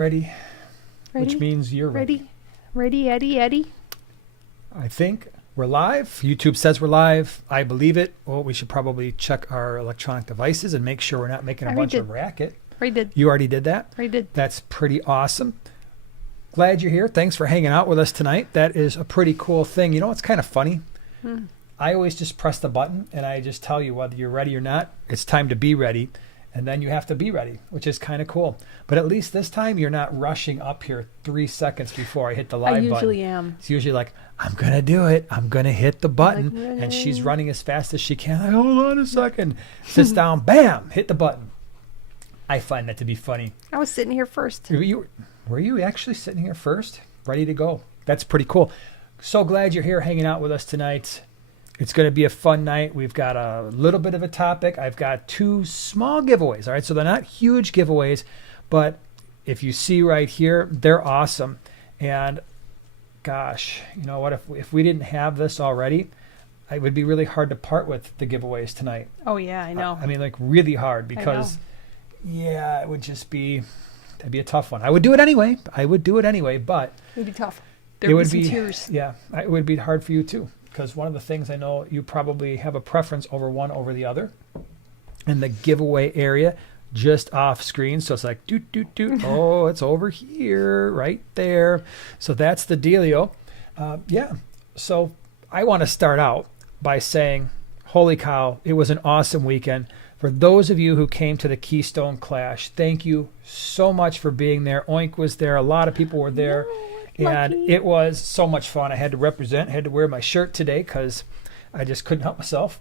Ready? Ready? Which means you're ready. Ready, Eddie? I think we're live. YouTube says we're live. I believe it. Well, we should probably check our electronic devices and make sure we're not making a bunch of racket. Already did. You already did that? Already did. That's pretty awesome. Glad you're here. Thanks for hanging out with us tonight. That is a pretty cool thing. You know what's kind of funny? I always just press the button and I just tell you whether you're ready or not. It's time to be ready. And then you have to be ready, which is kind of cool. But at least this time you're not rushing up here 3 seconds before I hit the live button. I usually am. It's usually like, I'm going to do it. I'm going to hit the button. And she's running as fast as she can. Like, hold on a second. Sits down, bam, hit the button. I find that to be funny. I was sitting here first. Were you actually sitting here first? Ready to go. That's pretty cool. So glad you're here hanging out with us tonight. It's going to be a fun night. We've got a little bit of a topic. I've got 2 small giveaways. All right, so they're not huge giveaways, but if you see right here, they're awesome. And gosh, you know what? If we didn't have this already, it would be really hard to part with the giveaways tonight. Oh yeah, I know. I mean, like really hard because, yeah, it would just be, that'd be a tough one. I would do it anyway. But it would be tough. There would be some tears. Yeah, it would be hard for you too. Because one of the things I know you probably have a preference over one over the other. In the giveaway area, just off screen. So it's like, doot, doot, doot. Oh, it's over here, right there. So that's the dealio. Yeah. So I want to start out by saying, holy cow, it was an awesome weekend. For those of you who came to the Keystone Clash, thank you so much for being there. Oink was there. A lot of people were there. And it was so much fun. I had to represent, had to wear my shirt today because I just couldn't help myself.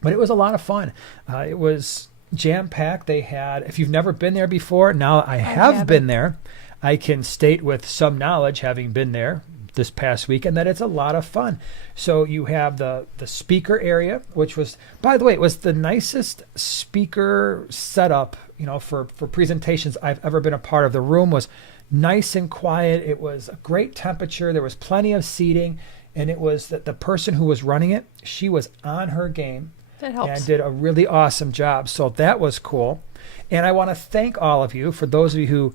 But it was a lot of fun. It was jam-packed. They had, if you've never been there before, now I have been there. I can state with some knowledge, having been there this past weekend, that it's a lot of fun. So you have the speaker area, which was, by the way, it was the nicest speaker setup, you know, for presentations I've ever been a part of. The room was nice and quiet. It was a great temperature. There was plenty of seating, and it was that the person who was running it, she was on her game. That helps. And did a really awesome job. So that was cool. And I want to thank all of you for those of you who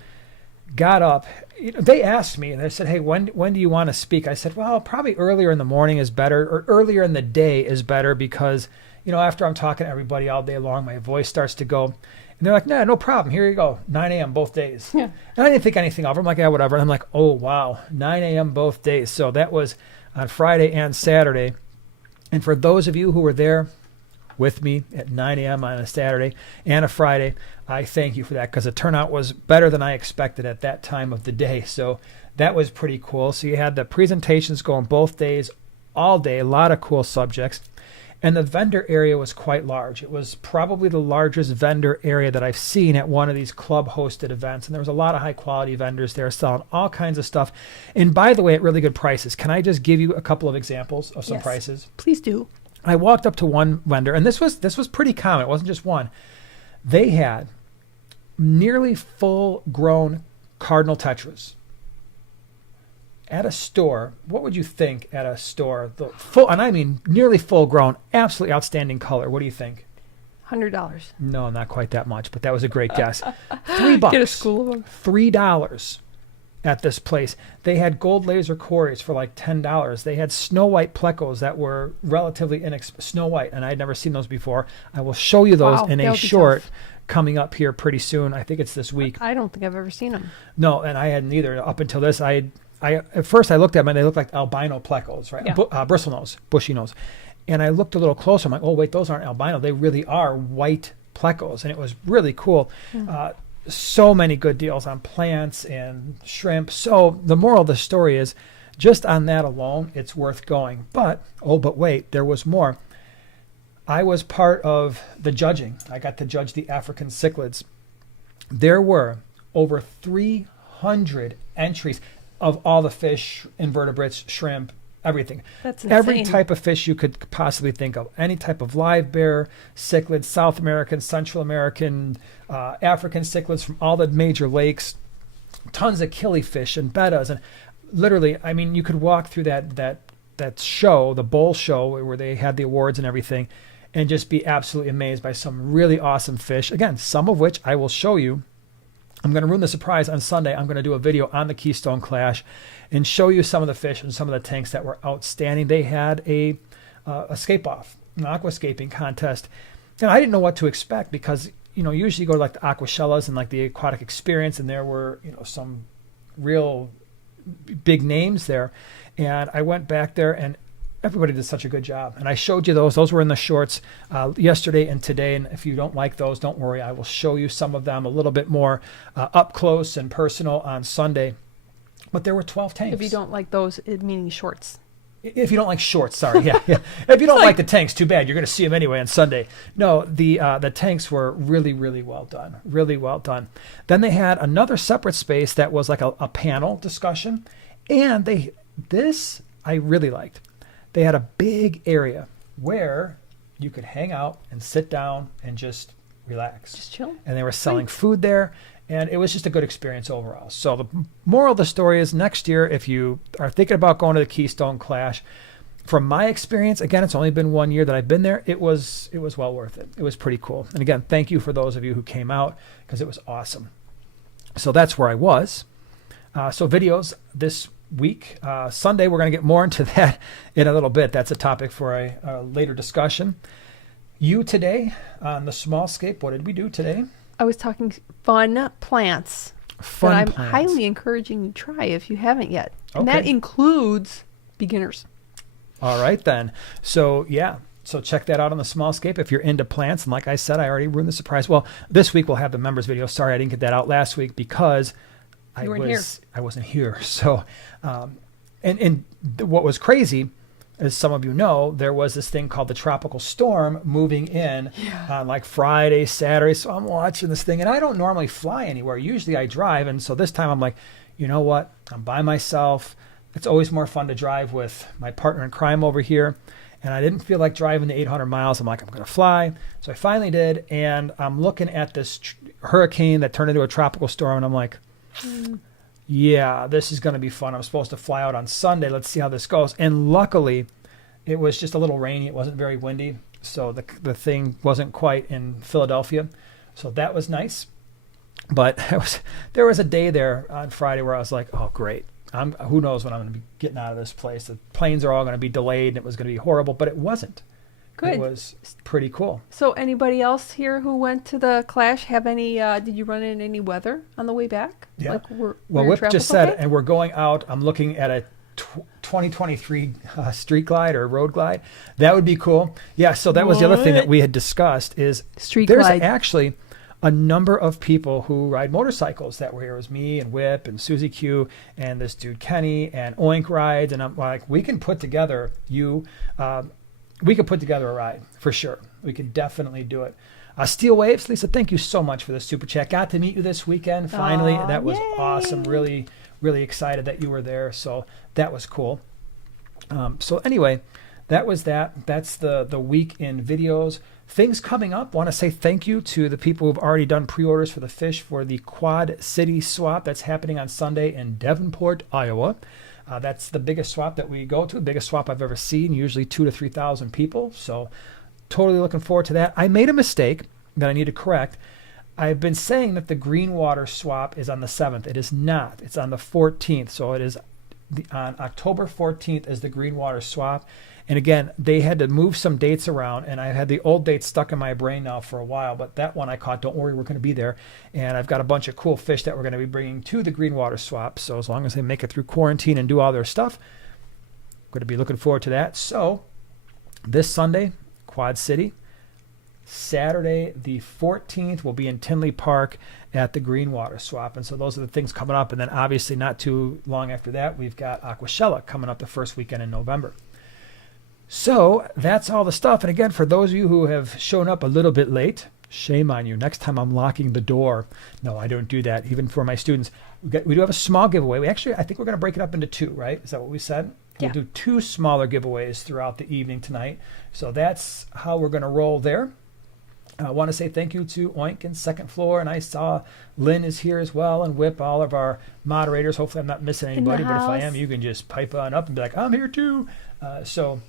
got up. You know, they asked me, and they said, hey, when do you want to speak? I said, well, probably earlier in the morning is better, or earlier in the day is better, because, you know, after I'm talking to everybody all day long, my voice starts to go. And they're like, nah, no problem. Here you go. 9 a.m. both days. Yeah. And I didn't think anything of it. I'm like, yeah, whatever. And I'm like, oh, wow, 9 a.m. both days. So that was on Friday and Saturday. And for those of you who were there with me at 9 a.m. on a Saturday and a Friday, I thank you for that, because the turnout was better than I expected at that time of the day. So that was pretty cool. So you had the presentations going both days, all day, a lot of cool subjects. And the vendor area was quite large. It was probably the largest vendor area that I've seen at one of these club-hosted events. And there was a lot of high-quality vendors there selling all kinds of stuff. And by the way, at really good prices. Can I just give you a couple of examples of some prices? Please do. I walked up to one vendor, and this was pretty common. It wasn't just one. They had nearly full-grown cardinal tetras. At a store, what would you think at a store? The full, and I mean nearly full grown, absolutely outstanding color. What do you think? $100. No, not quite that much, but that was a great guess. $3. Get a school of them. $3 at this place. They had gold laser quarries for like $10. They had snow white plecos that were relatively inexpensive. Snow white, and I had never seen those before. I will show you those in a short coming up here pretty soon. I think it's this week. I don't think I've ever seen them. No, and I hadn't either up until this. At first I looked at them and they looked like albino plecos, right? Yeah. Bristle nose, bushy nose. And I looked a little closer. I'm like, oh, wait, those aren't albino. They really are white plecos. And it was really cool. So many good deals on plants and shrimp. So the moral of the story is, just on that alone, it's worth going. But wait, there was more. I was part of the judging. I got to judge the African cichlids. There were over 300 entries of all the fish, invertebrates, shrimp, everything. That's insane. Every type of fish you could possibly think of. Any type of live bear, cichlids, South American, Central American, African cichlids from all the major lakes, tons of killifish and bettas. And literally, I mean, you could walk through that show, the bowl show where they had the awards and everything, and just be absolutely amazed by some really awesome fish. Again, some of which I will show you I'm going to ruin the surprise on Sunday. I'm going to do a video on the Keystone Clash and show you some of the fish and some of the tanks that were outstanding. They had a scape off, an aquascaping contest. And I didn't know what to expect because, usually you go to like the Aquashellas and like the Aquatic Experience, and there were, some real big names there. And I went back there and everybody did such a good job. And I showed you those. Those were in the shorts yesterday and today. And if you don't like those, don't worry. I will show you some of them a little bit more up close and personal on Sunday. But there were 12 tanks. If you don't like those, it meaning shorts. If you don't like shorts, sorry. Yeah. If you don't like the tanks, too bad. You're going to see them anyway on Sunday. No, the tanks were really, really well done. Really well done. Then they had another separate space that was like a panel discussion. And this I really liked. They had a big area where you could hang out and sit down and just relax. Just chill. And they were selling food there. And it was just a good experience overall. So the moral of the story is next year, if you are thinking about going to the Keystone Clash, from my experience, again, it's only been 1 year that I've been there. It was well worth it. It was pretty cool. And again, thank you for those of you who came out because it was awesome. So that's where I was. So videos this week. Sunday, we're going to get more into that in a little bit. That's a topic for a later discussion. You today on the small scape, what did we do today? I was talking fun plants that I'm highly encouraging you to try if you haven't yet. And that includes beginners. All right, then. So, yeah. So check that out on the small scape if you're into plants. And like I said, I already ruined the surprise. Well, this week we'll have the members video. Sorry, I didn't get that out last week because I wasn't here. So, and what was crazy, as some of you know, there was this thing called the tropical storm moving in on like Friday, Saturday. So I'm watching this thing, and I don't normally fly anywhere. Usually I drive. And so this time I'm like, you know what? I'm by myself. It's always more fun to drive with my partner in crime over here. And I didn't feel like driving the 800 miles. I'm like, I'm going to fly. So I finally did. And I'm looking at this hurricane that turned into a tropical storm. And I'm like, yeah, this is going to be fun. I'm supposed to fly out on Sunday. Let's see how this goes. And luckily, it was just a little rainy. It wasn't very windy. So the thing wasn't quite in Philadelphia. So that was nice. But there was a day there on Friday where I was like, oh, great. Who knows when I'm going to be getting out of this place. The planes are all going to be delayed, and it was going to be horrible. But it wasn't. Good. It was pretty cool. So anybody else here who went to the Clash have any, did you run into any weather on the way back? Yeah. Like well, Whip just said, and we're going out, I'm looking at a 2023 street glide or road glide. That would be cool. Yeah, so that was the other thing that we had discussed is there's actually a number of people who ride motorcycles that were here. It was me and Whip and Susie Q and this dude Kenny and Oink rides. And I'm like, we can put together we could put together a ride for sure. We could definitely do it. Steel Waves, Lisa, thank you so much for the super chat. Got to meet you this weekend. Finally, that was awesome. Really, really excited that you were there. So that was cool. So anyway, that was that. That's the week in videos. Things coming up. Want to say thank you to the people who've already done pre-orders for the fish for the Quad City swap that's happening on Sunday in Davenport, Iowa. That's the biggest swap that we go to, the biggest swap I've ever seen, usually 2,000 to 3,000 people. So totally looking forward to that. I made a mistake that I need to correct. I've been saying that the Greenwater swap is on the 7th. It is not. It's on the 14th. So it is on October 14th is the Greenwater swap. And again, they had to move some dates around, and I had the old dates stuck in my brain now for a while, but that one I caught. Don't worry, we're going to be there. And I've got a bunch of cool fish that we're going to be bringing to the Greenwater swap. So as long as they make it through quarantine and do all their stuff, I'm going to be looking forward to that. So this Sunday, Quad City. Saturday, the 14th, we'll be in Tinley Park at the Greenwater swap. And so those are the things coming up. And then obviously not too long after that, we've got Aquashella coming up the first weekend in November. So that's all the stuff. And again, for those of you who have shown up a little bit late, shame on you. Next time I'm locking the door. No, I don't do that. Even for my students, we do have a small giveaway. I think we're going to break it up into two, right? Is that what we said? Yeah. We'll do two smaller giveaways throughout the evening tonight. So that's how we're going to roll there. I want to say thank you to Oink and Second Floor. And I saw Lynn is here as well, and Whip, all of our moderators. Hopefully I'm not missing anybody. But if I am, you can just pipe on up and be like, I'm here too. So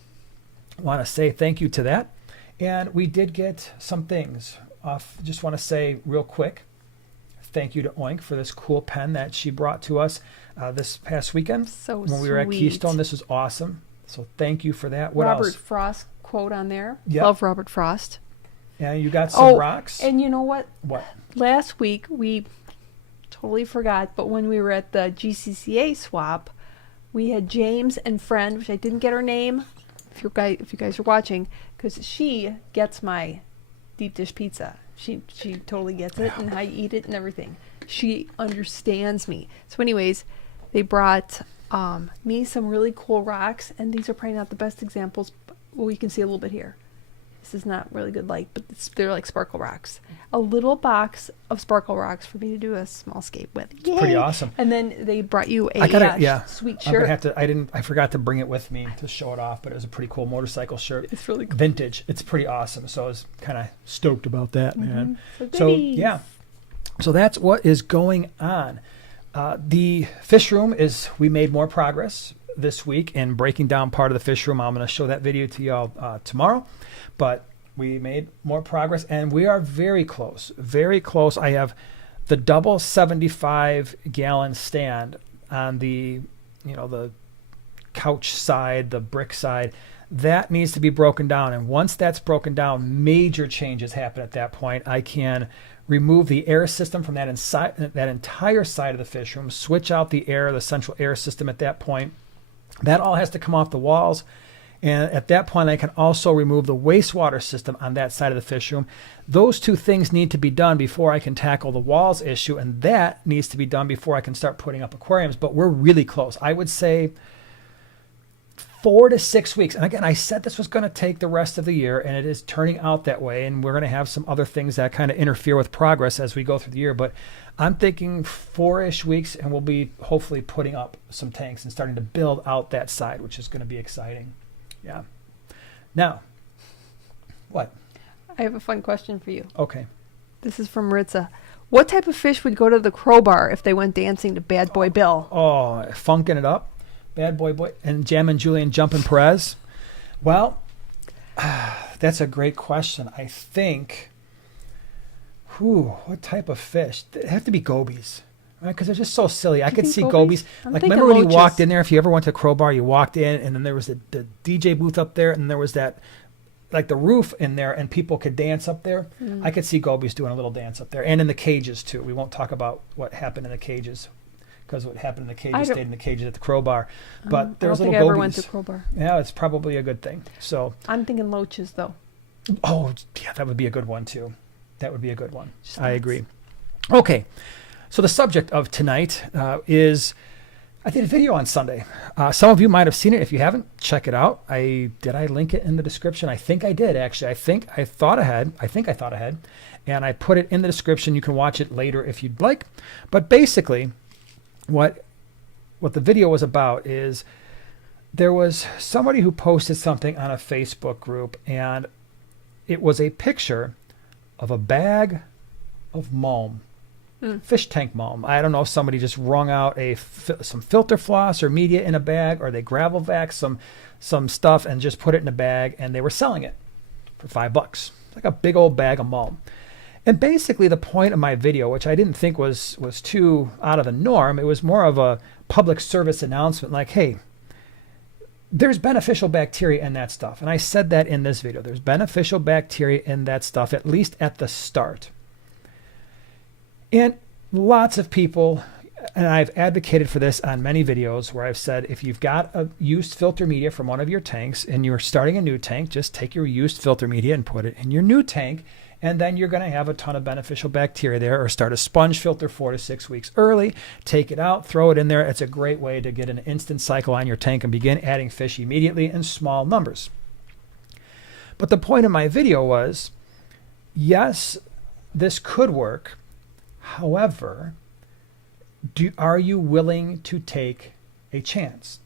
I want to say thank you to that. And we did get some things off. Just want to say real quick, thank you to Oink for this cool pen that she brought to us this past weekend. So when we were at Keystone. This was awesome. So thank you for that. What Robert else? Frost quote on there. Yep. Love Robert Frost. Yeah, you got some rocks. And you know what? What? Last week we totally forgot, but when we were at the GCCA swap, we had James and friend, which I didn't get her name, if you guys are watching, because she gets my deep dish pizza. She totally gets it and how you eat it and everything. She understands me. So anyways, they brought me some really cool rocks, and these are probably not the best examples. Well, you can see a little bit here. This is not really good light, but they're like sparkle rocks. A little box of sparkle rocks for me to do a small scape with. Yay! Pretty awesome. And then they brought you a sweet shirt. I forgot to bring it with me to show it off, but it was a pretty cool motorcycle shirt. It's really cool. Vintage. It's pretty awesome. So I was kind of stoked about that, man. So that's what is going on. The fish room we made more progress this week in breaking down part of the fish room. I'm going to show that video to y'all tomorrow, but we made more progress and we are very close. I have the double 75-gallon stand on the couch side, the brick side. That needs to be broken down, and once that's broken down, major changes happen at that point. I can remove the air system from that entire side of the fish room, switch out the central air system at that point. That all has to come off the walls. And at that point, I can also remove the wastewater system on that side of the fish room. Those two things need to be done before I can tackle the walls issue. And that needs to be done before I can start putting up aquariums. But we're really close. I would say 4 to 6 weeks. And again, I said this was going to take the rest of the year, and it is turning out that way. And we're going to have some other things that kind of interfere with progress as we go through the year. But I'm thinking 4-ish weeks, and we'll be hopefully putting up some tanks and starting to build out that side, which is going to be exciting. Yeah. Now, what? I have a fun question for you. Okay. This is from Ritza. What type of fish would go to the crowbar if they went dancing to Bad Boy Bill? Oh, funking it up. Bad Boy and Jammin' Julian Jumpin' Perez. Well, that's a great question. I think, what type of fish? They have to be gobies. Right, because they're just so silly. I could see gobies. Like, remember when you walked in there? If you ever went to Crowbar, you walked in, and then there was the DJ booth up there, and there was that, like the roof in there, and people could dance up there. I could see gobies doing a little dance up there, and in the cages too. We won't talk about what happened in the cages, because what happened in the cages stayed in the cages at the Crowbar. But there's little gobies. I don't think I ever went to Crowbar. Yeah, it's probably a good thing. So I'm thinking loaches, though. Oh, yeah, that would be a good one too. That would be a good one. I agree. Okay. So the subject of tonight is, I did a video on Sunday. Some of you might have seen it. If you haven't, check it out. Did I link it in the description? I think I did, actually. I thought ahead, and I put it in the description. You can watch it later if you'd like. But basically, what the video was about is there was somebody who posted something on a Facebook group, and it was a picture of a bag of mulm. Fish tank mulm. I don't know if somebody just wrung out some filter floss or media in a bag, or they gravel vac some stuff and just put it in a bag, and they were selling it for $5. Like a big old bag of mulm. And basically the point of my video, which I didn't think was too out of the norm, it was more of a public service announcement, like, hey, there's beneficial bacteria in that stuff. And I said that in this video. There's beneficial bacteria in that stuff, at least at the start. And lots of people, and I've advocated for this on many videos where I've said, if you've got a used filter media from one of your tanks and you're starting a new tank, just take your used filter media and put it in your new tank, and then you're going to have a ton of beneficial bacteria there. Or start a sponge filter 4 to 6 weeks early, take it out, throw it in there. It's a great way to get an instant cycle on your tank and begin adding fish immediately in small numbers. But the point of my video was, yes, this could work. However, are you willing to take a chance?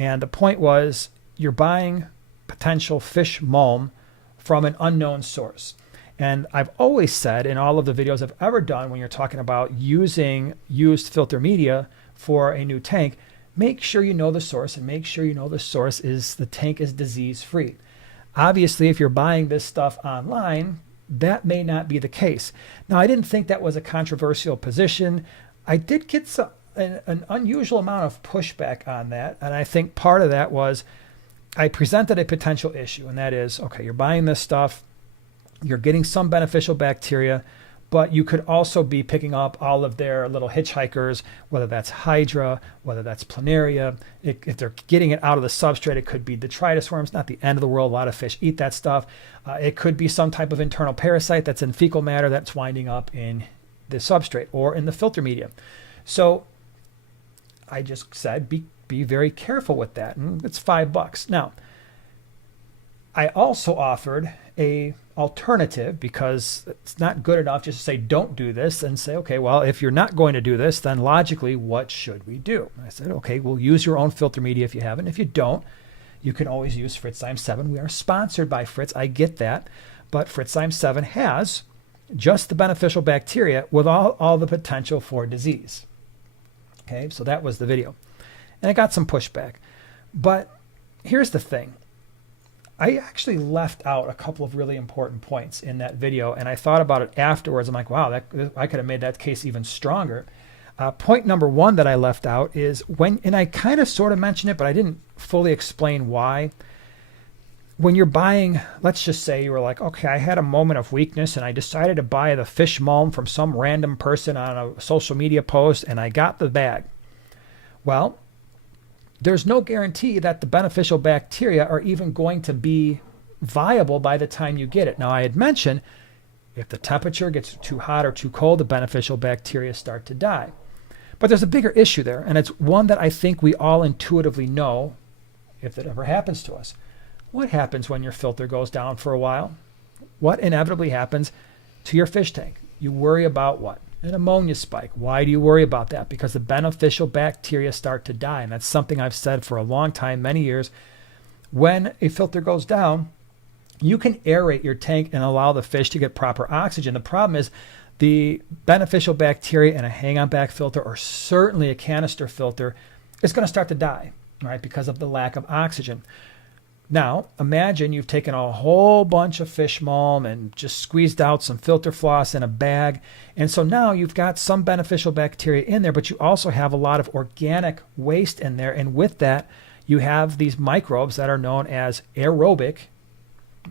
And the point was, you're buying potential fish mulm from an unknown source. And I've always said in all of the videos I've ever done, when you're talking about using used filter media for a new tank, make sure you know the source, and make sure you know the tank is disease free. Obviously, if you're buying this stuff online, that may not be the case. Now, I didn't think that was a controversial position. I did get an unusual amount of pushback on that, and I think part of that was I presented a potential issue, and that is, okay, you're buying this stuff, you're getting some beneficial bacteria, but you could also be picking up all of their little hitchhikers, whether that's Hydra, whether that's Planaria. If they're getting it out of the substrate, it could be detritus worms, not the end of the world. A lot of fish eat that stuff. It could be some type of internal parasite that's in fecal matter that's winding up in the substrate or in the filter media. So I just said, be very careful with that. And it's $5. Now, I also offered a alternative, because it's not good enough just to say don't do this and say, okay, well, if you're not going to do this, then logically what should we do? I said, okay, we'll use your own filter media if you haven't. If you don't, you can always use Fritzzyme 7. We are sponsored by Fritz, I get that, but Fritzzyme 7 has just the beneficial bacteria with all the potential for disease. Okay, so that was the video, and I got some pushback, but here's the thing. I actually left out a couple of really important points in that video, and I thought about it afterwards. I'm like, wow, I could have made that case even stronger. Point number one that I left out is and I kind of sort of mentioned it, but I didn't fully explain why. When you're buying, let's just say you were like, okay, I had a moment of weakness and I decided to buy the fish mulm from some random person on a social media post, and I got the bag. Well, there's no guarantee that the beneficial bacteria are even going to be viable by the time you get it. Now, I had mentioned if the temperature gets too hot or too cold, the beneficial bacteria start to die. But there's a bigger issue there, and it's one that I think we all intuitively know if that ever happens to us. What happens when your filter goes down for a while? What inevitably happens to your fish tank? You worry about what? An ammonia spike. Why do you worry about that? Because the beneficial bacteria start to die. And that's something I've said for a long time, many years. When a filter goes down, you can aerate your tank and allow the fish to get proper oxygen. The problem is the beneficial bacteria in a hang-on back filter, or certainly a canister filter, is going to start to die, right? Because of the lack of oxygen. Now, imagine you've taken a whole bunch of fish mulm and just squeezed out some filter floss in a bag. And so now you've got some beneficial bacteria in there, but you also have a lot of organic waste in there. And with that, you have these microbes that are known as aerobic,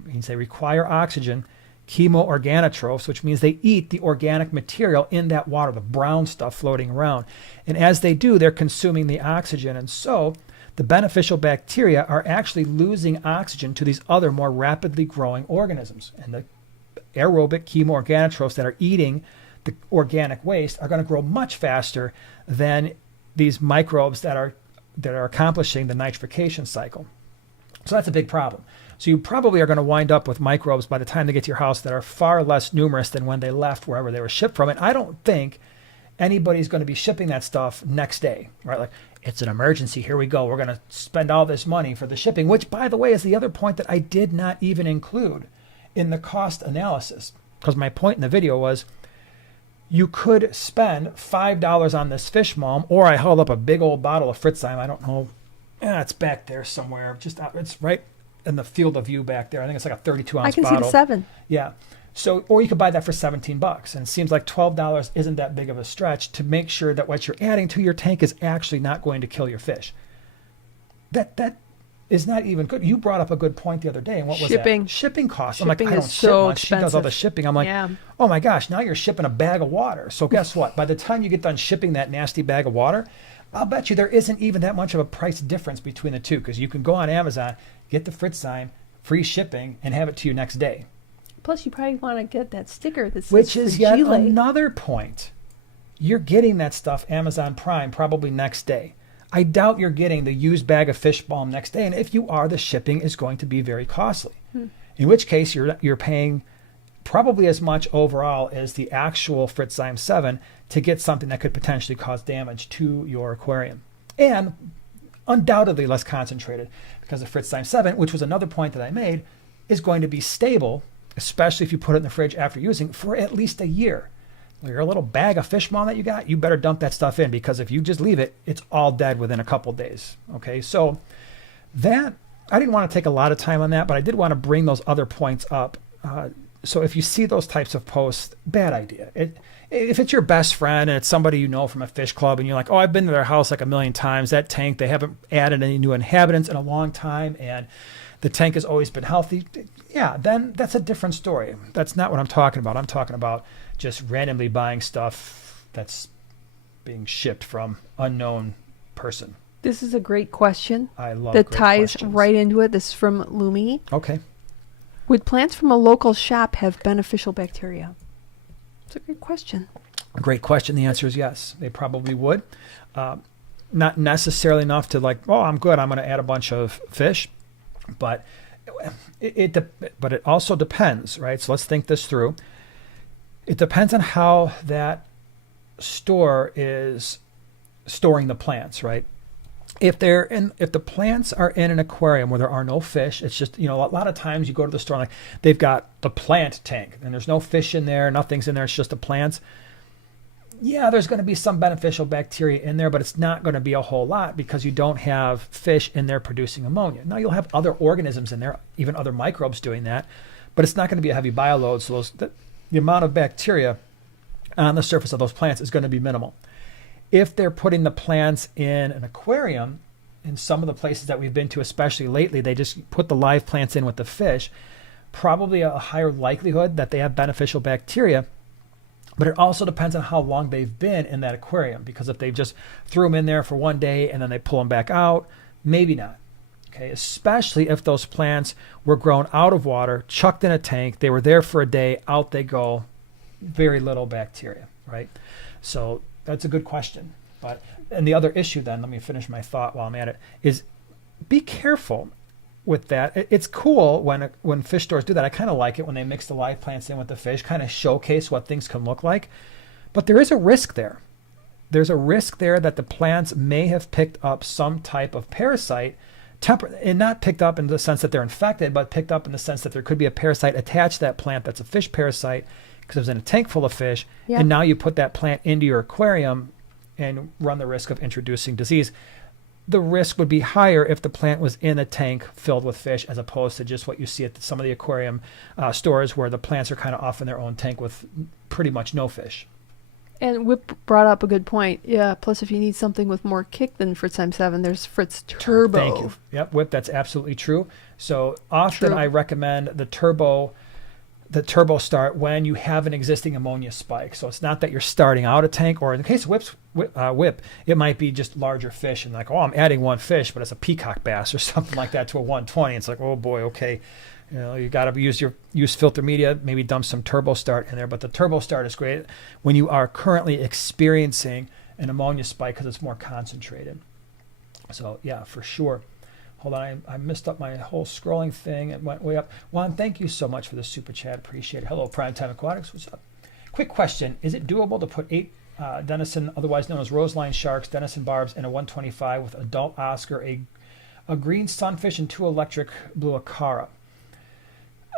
means they require oxygen, chemoorganotrophs, which means they eat the organic material in that water, the brown stuff floating around. And as they do, they're consuming the oxygen. And so the beneficial bacteria are actually losing oxygen to these other more rapidly growing organisms. And the aerobic chemoorganotrophs that are eating the organic waste are going to grow much faster than these microbes that are accomplishing the nitrification cycle. So that's a big problem. So you probably are going to wind up with microbes by the time they get to your house that are far less numerous than when they left wherever they were shipped from. And I don't think anybody's going to be shipping that stuff next day, right? Like, it's an emergency. Here we go. We're going to spend all this money for the shipping, which, by the way, is the other point that I did not even include in the cost analysis. Because my point in the video was you could spend $5 on this fish mulm, or I held up a big old bottle of Fritzzyme. I don't know. It's back there somewhere. It's right in the field of view back there. I think it's like a 32-ounce bottle. I can see the 7. Yeah. So, or you could buy that for $17. And it seems like $12 isn't that big of a stretch to make sure that what you're adding to your tank is actually not going to kill your fish. That is not even good. You brought up a good point the other day. And what was that? Shipping costs. I'm like, I don't ship much. She does all the shipping. I'm like, oh my gosh, now you're shipping a bag of water. So guess what? By the time you get done shipping that nasty bag of water, I'll bet you there isn't even that much of a price difference between the two, because you can go on Amazon, get the Fritzzyme, free shipping, and have it to you next day. Plus, you probably want to get that sticker that says which is yet Chile. Another point. You're getting that stuff Amazon Prime probably next day. I doubt you're getting the used bag of fish balm next day, and if you are, the shipping is going to be very costly. In which case, you're paying probably as much overall as the actual Fritzzyme 7 to get something that could potentially cause damage to your aquarium. And undoubtedly less concentrated, because the Fritzzyme 7, which was another point that I made, is going to be stable, especially if you put it in the fridge after using, for at least a year. Your little bag of fish mulm that you got, you better dump that stuff in, because if you just leave it, it's all dead within a couple days. Okay, so that, I didn't want to take a lot of time on that, but I did want to bring those other points up, So if you see those types of posts, bad idea. If it's your best friend and it's somebody you know from a fish club and you're like, oh, I've been to their house like a million times, that tank, they haven't added any new inhabitants in a long time and the tank has always been healthy, yeah, then that's a different story. That's not what I'm talking about. I'm talking about just randomly buying stuff that's being shipped from unknown person. This is a great question. I love that great ties questions. right into it. This is from Lumi. Okay. Would plants from a local shop have beneficial bacteria? It's a great question. Great question. The answer is yes. They probably would. Not necessarily enough to like, oh, I'm good. I'm going to add a bunch of fish. But it also depends, right? So let's think this through. It depends on how that store is storing the plants, right? If the plants are in an aquarium where there are no fish, it's just, a lot of times you go to the store and like they've got the plant tank and there's no fish in there, nothing's in there, it's just the plants. Yeah, there's going to be some beneficial bacteria in there, but it's not going to be a whole lot because you don't have fish in there producing ammonia. Now you'll have other organisms in there, even other microbes doing that, but it's not going to be a heavy bioload. So the amount of bacteria on the surface of those plants is going to be minimal. If they're putting the plants in an aquarium, in some of the places that we've been to, especially lately, they just put the live plants in with the fish, probably a higher likelihood that they have beneficial bacteria. But it also depends on how long they've been in that aquarium, because if they've just threw them in there for one day and then they pull them back out, maybe not. Okay, especially if those plants were grown out of water, chucked in a tank, they were there for a day, out they go, very little bacteria, right? So that's a good question. And the other issue then, let me finish my thought while I'm at it, is be careful with that. It's cool when fish stores do that. I kind of like it when they mix the live plants in with the fish, kind of showcase what things can look like. But there is a risk there. There's a risk there that the plants may have picked up some type of parasite, and not picked up in the sense that they're infected, but picked up in the sense that there could be a parasite attached to that plant that's a fish parasite because it was in a tank full of fish. Yeah. And now you put that plant into your aquarium and run the risk of introducing disease. The risk would be higher if the plant was in a tank filled with fish, as opposed to just what you see at some of the aquarium stores where the plants are kind of off in their own tank with pretty much no fish. And Whip brought up a good point. Yeah, plus if you need something with more kick than Fritz Times 7, there's Fritz Turbo. Thank you. Yep, Whip, that's absolutely true. So often I recommend the Turbo start when you have an existing ammonia spike. So it's not that you're starting out a tank, or in the case of Whip, it might be just larger fish and like, oh, I'm adding one fish, but it's a peacock bass or something like that to a 120. It's like, oh boy, okay. You got to use filter media, maybe dump some Turbo Start in there. But the Turbo Start is great when you are currently experiencing an ammonia spike because it's more concentrated. So yeah, for sure. Hold on, I messed up my whole scrolling thing. It went way up. Juan, thank you so much for the super chat. Appreciate it. Hello, Primetime Aquatics. What's up? Quick question. Is it doable to put 8 Denison, otherwise known as roseline sharks, Denison barbs, in a 125 with adult Oscar, a green sunfish, and 2 electric blue acara?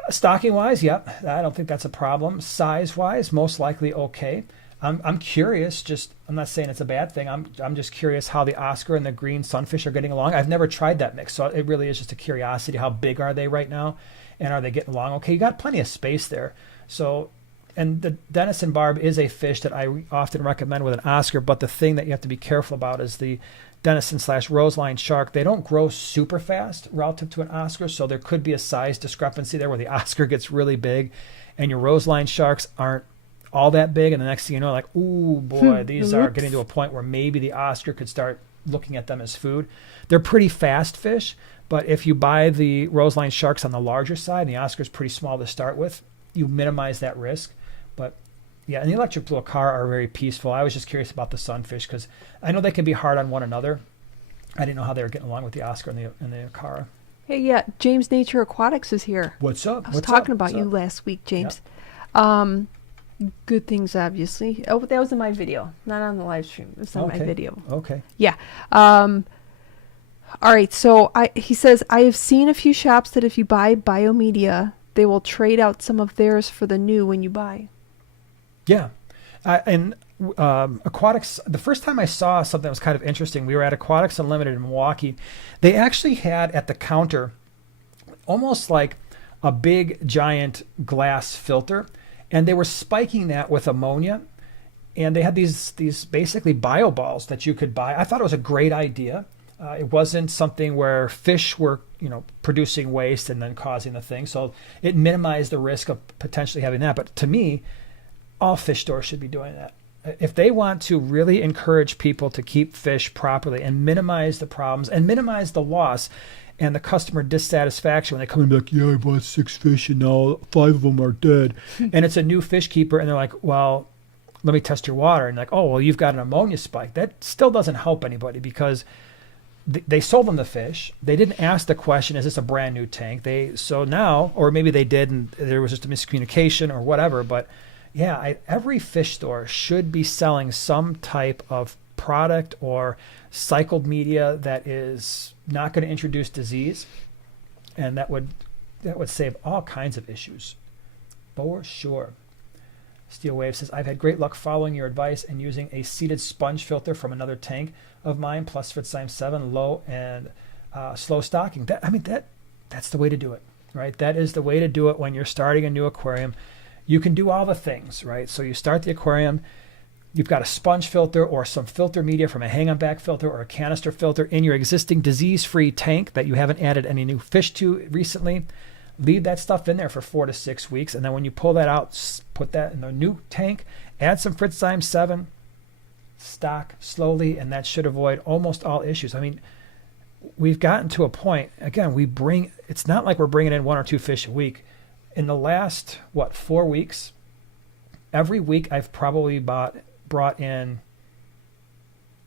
Stocking-wise, yep. I don't think that's a problem. Size-wise, most likely okay. I'm curious. I'm not saying it's a bad thing. I'm just curious how the Oscar and the green sunfish are getting along. I've never tried that mix, so it really is just a curiosity. How big are they right now, and are they getting along okay? You got plenty of space there. So, and the Denison barb is a fish that I often recommend with an Oscar. But the thing that you have to be careful about is the Denison/roseline shark. They don't grow super fast relative to an Oscar, so there could be a size discrepancy there where the Oscar gets really big, and your roseline sharks aren't all that big, and the next thing you know, like, ooh boy, these are getting to a point where maybe the Oscar could start looking at them as food. They're pretty fast fish, but if you buy the roseline sharks on the larger side, and the Oscar's pretty small to start with, you minimize that risk. But yeah, and the electric blue acara are very peaceful. I was just curious about the sunfish because I know they can be hard on one another. I didn't know how they were getting along with the Oscar and the acara. Hey, yeah, James Nature Aquatics is here. What's up? I was talking about you last week, James. Yep. Good things, obviously. Oh, that was in my video, not on the live stream. It was in my video. Okay. Yeah. All right. So he says, I have seen a few shops that if you buy biomedia, they will trade out some of theirs for the new when you buy. Yeah. And Aquatics, the first time I saw something that was kind of interesting, we were at Aquatics Unlimited in Milwaukee. They actually had at the counter almost like a big giant glass filter, and they were spiking that with ammonia. And they had these basically bio balls that you could buy. I thought it was a great idea. It wasn't something where fish were, producing waste and then causing the thing. So it minimized the risk of potentially having that. But to me, all fish stores should be doing that. If they want to really encourage people to keep fish properly and minimize the problems and minimize the loss and the customer dissatisfaction when they come and be like, yeah, I bought 6 fish and now 5 of them are dead. And it's a new fish keeper and they're like, well, let me test your water. And like, oh, well, you've got an ammonia spike. That still doesn't help anybody because they sold them the fish. They didn't ask the question, is this a brand new tank? So now, or maybe they did and there was just a miscommunication or whatever. But yeah, every fish store should be selling some type of product or cycled media that is not going to introduce disease. And that would save all kinds of issues for sure. Steel Wave says, I've had great luck following your advice and using a seeded sponge filter from another tank of mine, plus Fitzime 7, low and slow stocking. That's the way to do it, right? That is the way to do it when you're starting a new aquarium. You can do all the things, right? So you start the aquarium, you've got a sponge filter or some filter media from a hang-on back filter or a canister filter in your existing disease-free tank that you haven't added any new fish to recently. Leave that stuff in there for 4 to 6 weeks. And then when you pull that out, put that in the new tank, add some Fitzime 7, stock slowly, and that should avoid almost all issues. I mean, we've gotten to a point, again, it's not like we're bringing in 1 or 2 fish a week. In the last, 4 weeks, every week I've probably brought in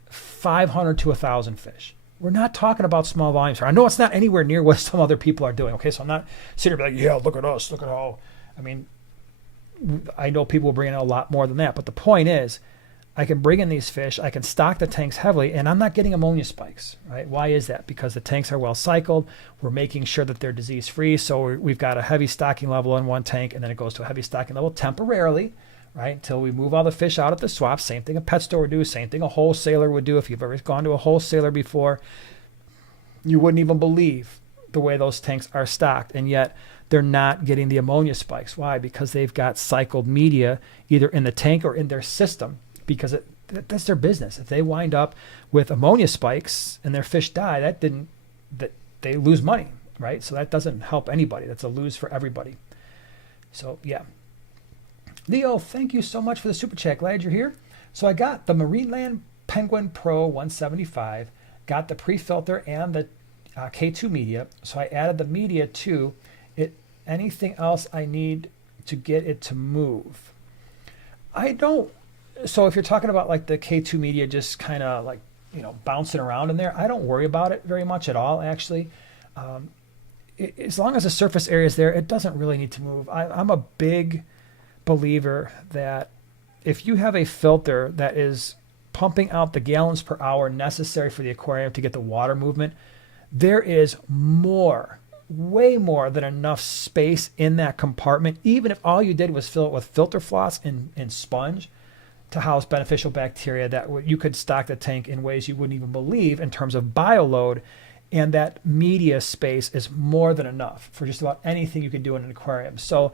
500 to 1,000 fish. We're not talking about small volumes here. I know it's not anywhere near what some other people are doing. Okay, so I'm not sitting here like, yeah, look at us, look at how. I mean, I know people will bring in a lot more than that. But the point is, I can bring in these fish, I can stock the tanks heavily, and I'm not getting ammonia spikes, right? Why is that? Because the tanks are well cycled. We're making sure that they're disease free. So we've got a heavy stocking level in one tank, and then it goes to a heavy stocking level temporarily, right? Until we move all the fish out at the swap. Same thing a pet store would do, same thing a wholesaler would do. If you've ever gone to a wholesaler before, you wouldn't even believe the way those tanks are stocked. And yet they're not getting the ammonia spikes. Why? Because they've got cycled media either in the tank or in their system, because that's their business. If they wind up with ammonia spikes and their fish die, they lose money, right? So that doesn't help anybody. That's a lose for everybody. So yeah. Leo, thank you so much for the super chat. Glad you're here. So I got the Marineland Penguin Pro 175, got the pre-filter and the K2 media. So I added the media to it. Anything else I need to get it to move? I don't. So if you're talking about like the K2 media just kind of like, bouncing around in there, I don't worry about it very much at all, actually. As long as the surface area is there, it doesn't really need to move. I'm a big believer that if you have a filter that is pumping out the gallons per hour necessary for the aquarium to get the water movement, there is way more than enough space in that compartment, even if all you did was fill it with filter floss and sponge to house beneficial bacteria, that you could stock the tank in ways you wouldn't even believe in terms of bioload. And that media space is more than enough for just about anything you can do in an aquarium. So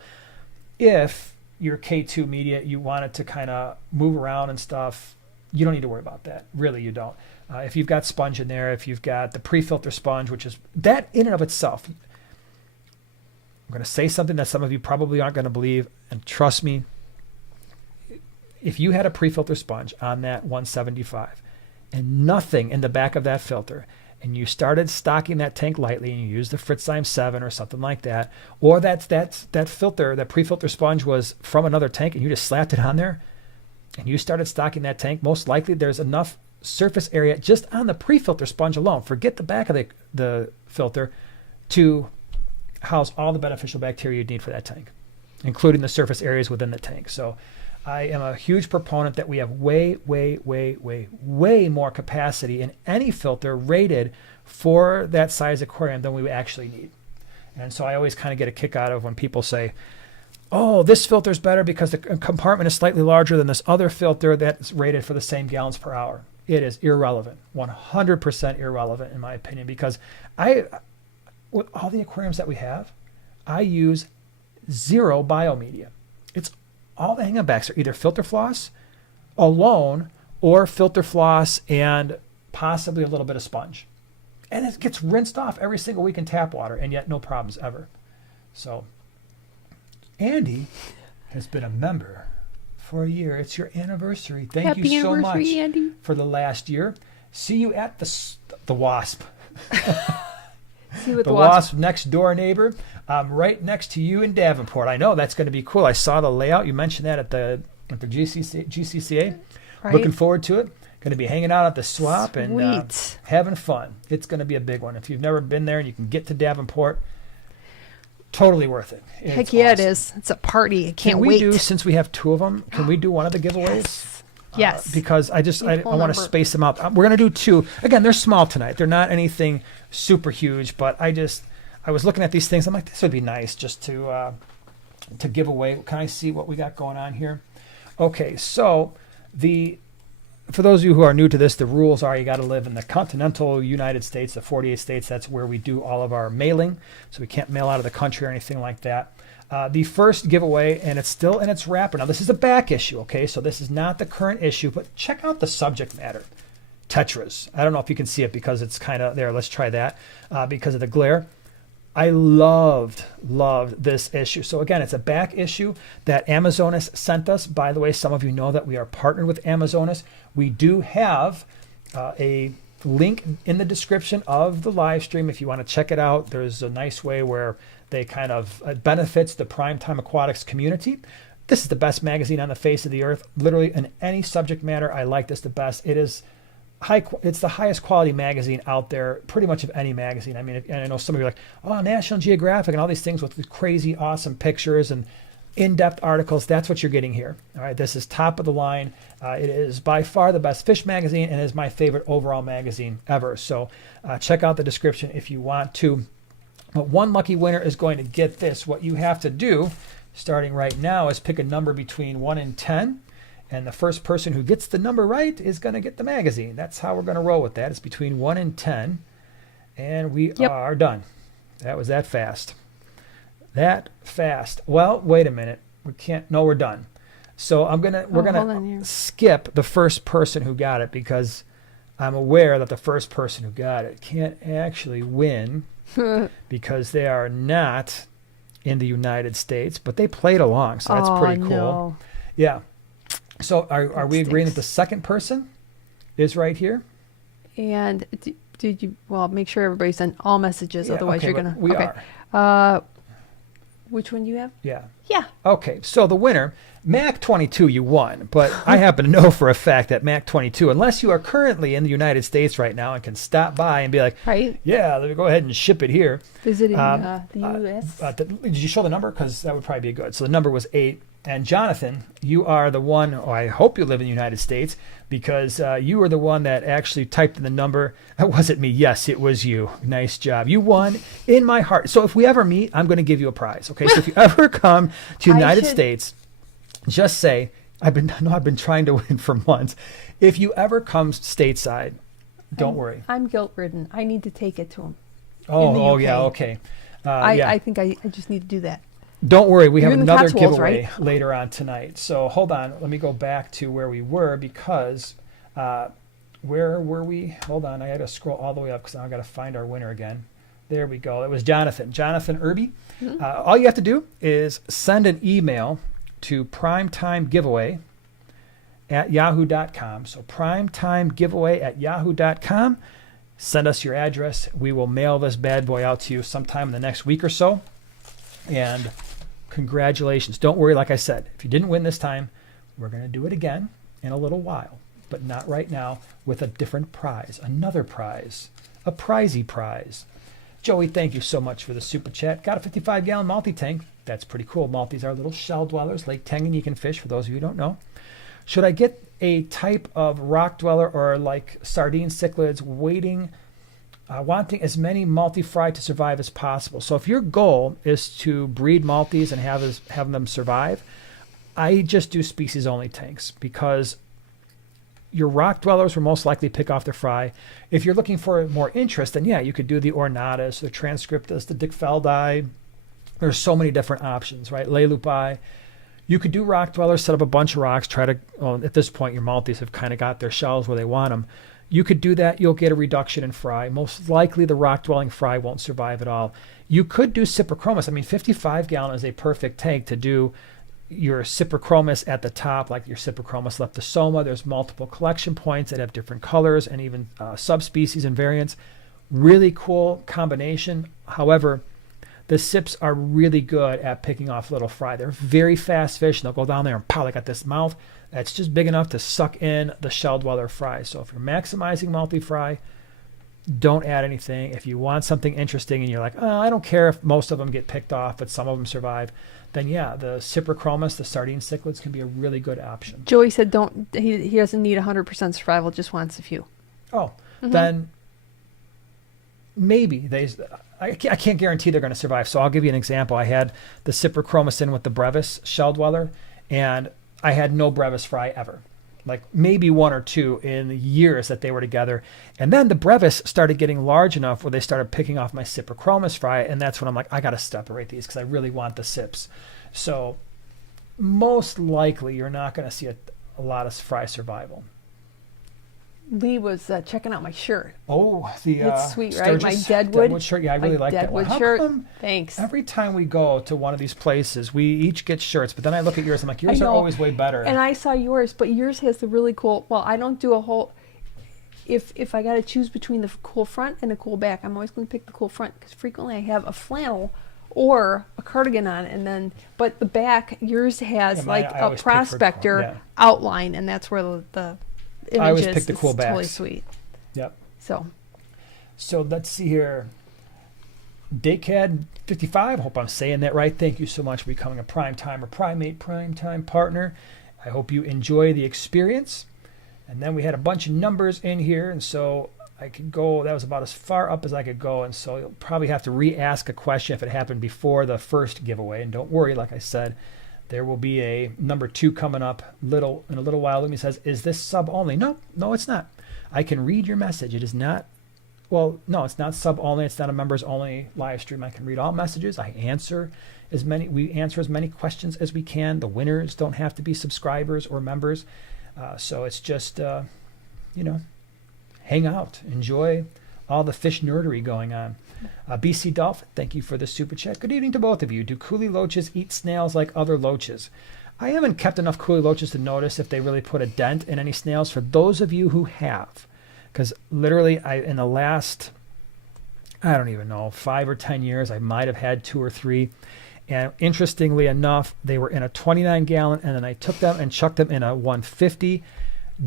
if your K2 media, you want it to kind of move around and stuff, you don't need to worry about that. Really, you don't. If you've got sponge in there, if you've got the pre-filter sponge, which is that in and of itself, I'm going to say something that some of you probably aren't going to believe, and trust me, if you had a pre-filter sponge on that 175 and nothing in the back of that filter, and you started stocking that tank lightly and you used the Fitzime 7 or something like that, or that filter, that pre-filter sponge was from another tank and you just slapped it on there and you started stocking that tank, most likely there's enough surface area just on the pre-filter sponge alone, forget the back of the filter, to house all the beneficial bacteria you need for that tank, including the surface areas within the tank. So I am a huge proponent that we have way more capacity in any filter rated for that size aquarium than we actually need. And so I always kind of get a kick out of when people say, oh, this filter is better because the compartment is slightly larger than this other filter that's rated for the same gallons per hour. It is irrelevant, 100% irrelevant in my opinion, because with all the aquariums that we have, I use 0 biomedia. It's all the hang-on backs are either filter floss alone or filter floss and possibly a little bit of sponge. And it gets rinsed off every single week in tap water, and yet no problems ever. So Andy has been a member for a year. It's your anniversary. Thank Happy you so much anniversary, Andy. for the last year. See you at the Wasp. See you at The Wasp next door neighbor, right next to you in Davenport. I know that's going to be cool. I saw the layout. You mentioned that at the GCCA. Right? Looking forward to it. Going to be hanging out at the swap and Sweet. having fun. It's going to be a big one. If you've never been there and you can get to Davenport, totally worth it. Heck yeah, it is. It's a party. I can't Can we wait. do, since we have 2 of them, can we do one of the giveaways? Yes. Because I Pull want to number. space them out. We're going to do 2. Again, they're small tonight. They're not anything super huge, but I was looking at these things. I'm like, this would be nice just to give away. Can I see what we got going on here? Okay, so for those of you who are new to this, the rules are you got to live in the continental United States, the 48 states. That's where we do all of our mailing. So we can't mail out of the country or anything like that. The first giveaway, and it's still in its wrapper. Now, this is a back issue, okay? So this is not the current issue, but check out the subject matter. Tetras. I don't know if you can see it because it's kind of there. Let's try that because of the glare. I loved this issue. So again, it's a back issue that Amazonas sent us. By the way, some of you know that we are partnered with Amazonas. We do have a link in the description of the live stream if you want to check it out. There's a nice way where they kind of benefits the Primetime Aquatics community. This is the best magazine on the face of the earth. Literally in any subject matter, I like this the best. It is it's the highest quality magazine out there, pretty much of any magazine. I mean, and I know some of you are like, oh, National Geographic and all these things with crazy, awesome pictures and in-depth articles. That's what you're getting here. All right, this is top of the line. It is by far the best fish magazine and is my favorite overall magazine ever. So check out the description if you want to. But one lucky winner is going to get this. What you have to do, starting right now, is pick a number between 1 and 10. And the first person who gets the number right is going to get the magazine. That's how we're going to roll with that. It's between 1 and 10. And we are done. That was that fast. That fast. Well, wait a minute. We can't. No, we're done. So we're gonna skip the first person who got it because I'm aware that the first person who got it can't actually win because they are not in the United States, but they played along, so that's pretty cool. No. Yeah. So are we agreeing that the second person is right here? And did you? Well, make sure everybody sent all messages. Otherwise, okay, you're gonna. We okay. are. Which one do you have? Yeah. Yeah. Okay, so the winner, Mac 22, you won. But I happen to know for a fact that Mac 22, unless you are currently in the United States right now and can stop by and be like, Right. yeah, let me go ahead and ship it here. Visiting the U.S. Did you show the number? Because that would probably be good. So the number was 8. And Jonathan, you are the one, I hope you live in the United States, because you were the one that actually typed in the number. That wasn't me. Yes, it was you. Nice job. You won in my heart. So if we ever meet, I'm going to give you a prize. Okay, so if you ever come to the United States, just say, I've been trying to win for months. If you ever come stateside, don't worry. I'm guilt-ridden. I need to take it to him. Oh, yeah, okay. I think I just need to do that. Don't worry, we have another Cotswolds, giveaway right? later on tonight. So hold on, let me go back to where we were because where were we? Hold on, I got to scroll all the way up because now I got to find our winner again. There we go. It was Jonathan Irby. Mm-hmm. All you have to do is send an email to primetimegiveaway@yahoo.com. So primetimegiveaway@yahoo.com. Send us your address. We will mail this bad boy out to you sometime in the next week or so. And congratulations. Don't worry, like I said, if you didn't win this time, we're going to do it again in a little while, but not right now with a different prize, another prize, a prizey prize. Joey, thank you so much for the super chat. Got a 55-gallon multi-tank. That's pretty cool. Multis are little shell dwellers, Lake Tanganyika fish, for those of you who don't know. Should I get a type of rock dweller or like sardine cichlids wanting as many multi-fry to survive as possible? So if your goal is to breed multis and have them survive, I just do species-only tanks because your rock dwellers will most likely pick off their fry. If you're looking for more interest, then yeah, you could do the ornatas, the transcriptus, the dickfeldi, There's so many different options, right? Lay loop eye. You could do rock dwellers, set up a bunch of rocks, try to, well, at this point, your multis have kind of got their shells where they want them. You could do that. You'll get a reduction in fry. Most likely the rock dwelling fry won't survive at all. You could do cyprichromis. I mean, 55 gallon is a perfect tank to do your cyprichromis at the top, like your cyprichromis leptosoma. There's multiple collection points that have different colors and even subspecies and variants. Really cool combination. However, the sips are really good at picking off little fry. They're very fast fish, and they'll go down there and pow, they got this mouth that's just big enough to suck in the shell dweller fry. So if you're maximizing multi-fry, don't add anything. If you want something interesting and you're like, oh, I don't care if most of them get picked off, but some of them survive, then yeah, the cyprichromis, the sardine cichlids can be a really good option. Joey said he doesn't need 100% survival, just wants a few. Oh, then maybe I can't guarantee they're going to survive. So I'll give you an example. I had the cyprichromis in with the brevis shell dweller, and I had no brevis fry ever. Like maybe one or two in the years that they were together. And then the brevis started getting large enough where they started picking off my cyprichromis fry. And that's when I'm like, I got to separate these because I really want the sips. So most likely you're not going to see a lot of fry survival. Lee was checking out my shirt. Oh, it's sweet, right? My Deadwood shirt. Yeah, I really like that one. Deadwood shirt. How come Thanks. every time we go to one of these places, we each get shirts, but then I look at yours, I'm like, yours are always way better. And I saw yours, but yours has the really cool, well, I don't do a whole, if I got to choose between the cool front and the cool back, I'm always going to pick the cool front because frequently I have a flannel or a cardigan on, and then, but the back, yours has like a prospector outline, and that's where the images. I always pick the cool backs. Totally sweet. Yep. So let's see here. DateCAD 55, hope I'm saying that right. Thank you so much for becoming a primate primetime partner. I hope you enjoy the experience. And then we had a bunch of numbers in here, and so I could go, that was about as far up as I could go, and so you'll probably have to re-ask a question if it happened before the first giveaway. And don't worry, like I said, there will be a number 2 coming up in a little while. Lumi says, is this sub only? No, it's not. I can read your message. It is not, well, no, it's not sub only. It's not a members only live stream. I can read all messages. We answer as many questions as we can. The winners don't have to be subscribers or members. So it's just, hang out, enjoy all the fish nerdery going on. BC Dolphin, thank you for the super chat. Good evening to both of you. Do coolie loaches eat snails like other loaches? I haven't kept enough coolie loaches to notice if they really put a dent in any snails. For those of you who have, because literally in the last, I don't even know, 5 or 10 years, I might have had 2 or 3. And interestingly enough, they were in a 29 gallon, and then I took them and chucked them in a 150.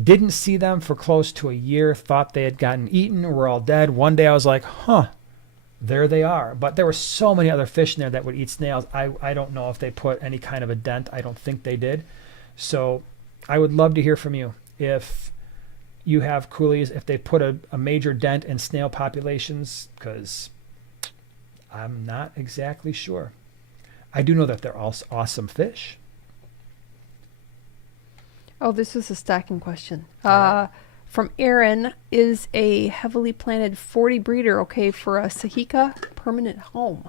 Didn't see them for close to a year, thought they had gotten eaten, were all dead. One day I was like, there they are. But there were so many other fish in there that would eat snails. I don't know if they put any kind of a dent. I don't think they did. So I would love to hear from you. If you have coolies, if they put a major dent in snail populations, because I'm not exactly sure. I do know that they're all awesome fish. Oh, this is a stacking question. From Aaron, is a heavily planted 40 breeder okay for a Sahika permanent home?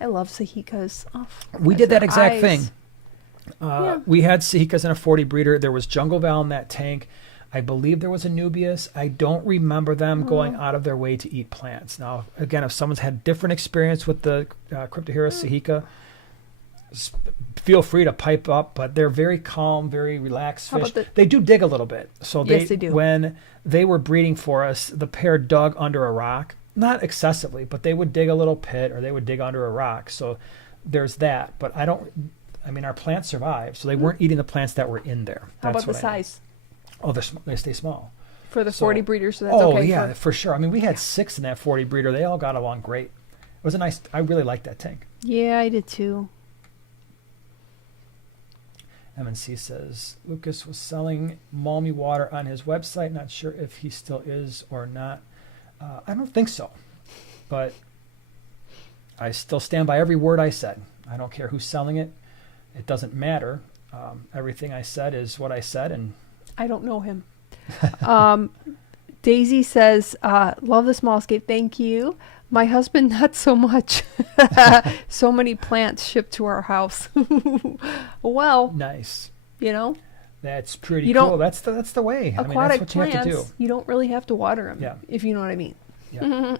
I love Sahikas. Oh, we did that exact thing. We had Sahikas in a 40 breeder. There was jungle val in that tank. I believe there was a Nubius. I don't remember them going out of their way to eat plants. Now, again, if someone's had different experience with the Cryptohera Sahika, feel free to pipe up, but they're very calm, very relaxed fish. They do dig a little bit. So yes, they do. When they were breeding for us, the pair dug under a rock, not excessively, but they would dig a little pit or they would dig under a rock. So there's that. But our plants survived, so they weren't eating the plants that were in there. How about the size? Oh, they stay small. For the 40 breeders, so that's okay. Oh, yeah, for sure. I mean, we had 6 in that 40 breeder. They all got along great. It was I really liked that tank. Yeah, I did too. MNC says, Lucas was selling Malmy water on his website. Not sure if he still is or not. I don't think so. But I still stand by every word I said. I don't care who's selling it. It doesn't matter. Everything I said is what I said. And I don't know him. Daisy says, love the small scape. Thank you. My husband, not so much. So many plants shipped to our house. Well, Nice. you know, That's pretty You cool. don't- That's the way. I mean, aquatic that's what you have to do. plants, you don't really have to water them, Yeah. if you know what I mean. Yeah.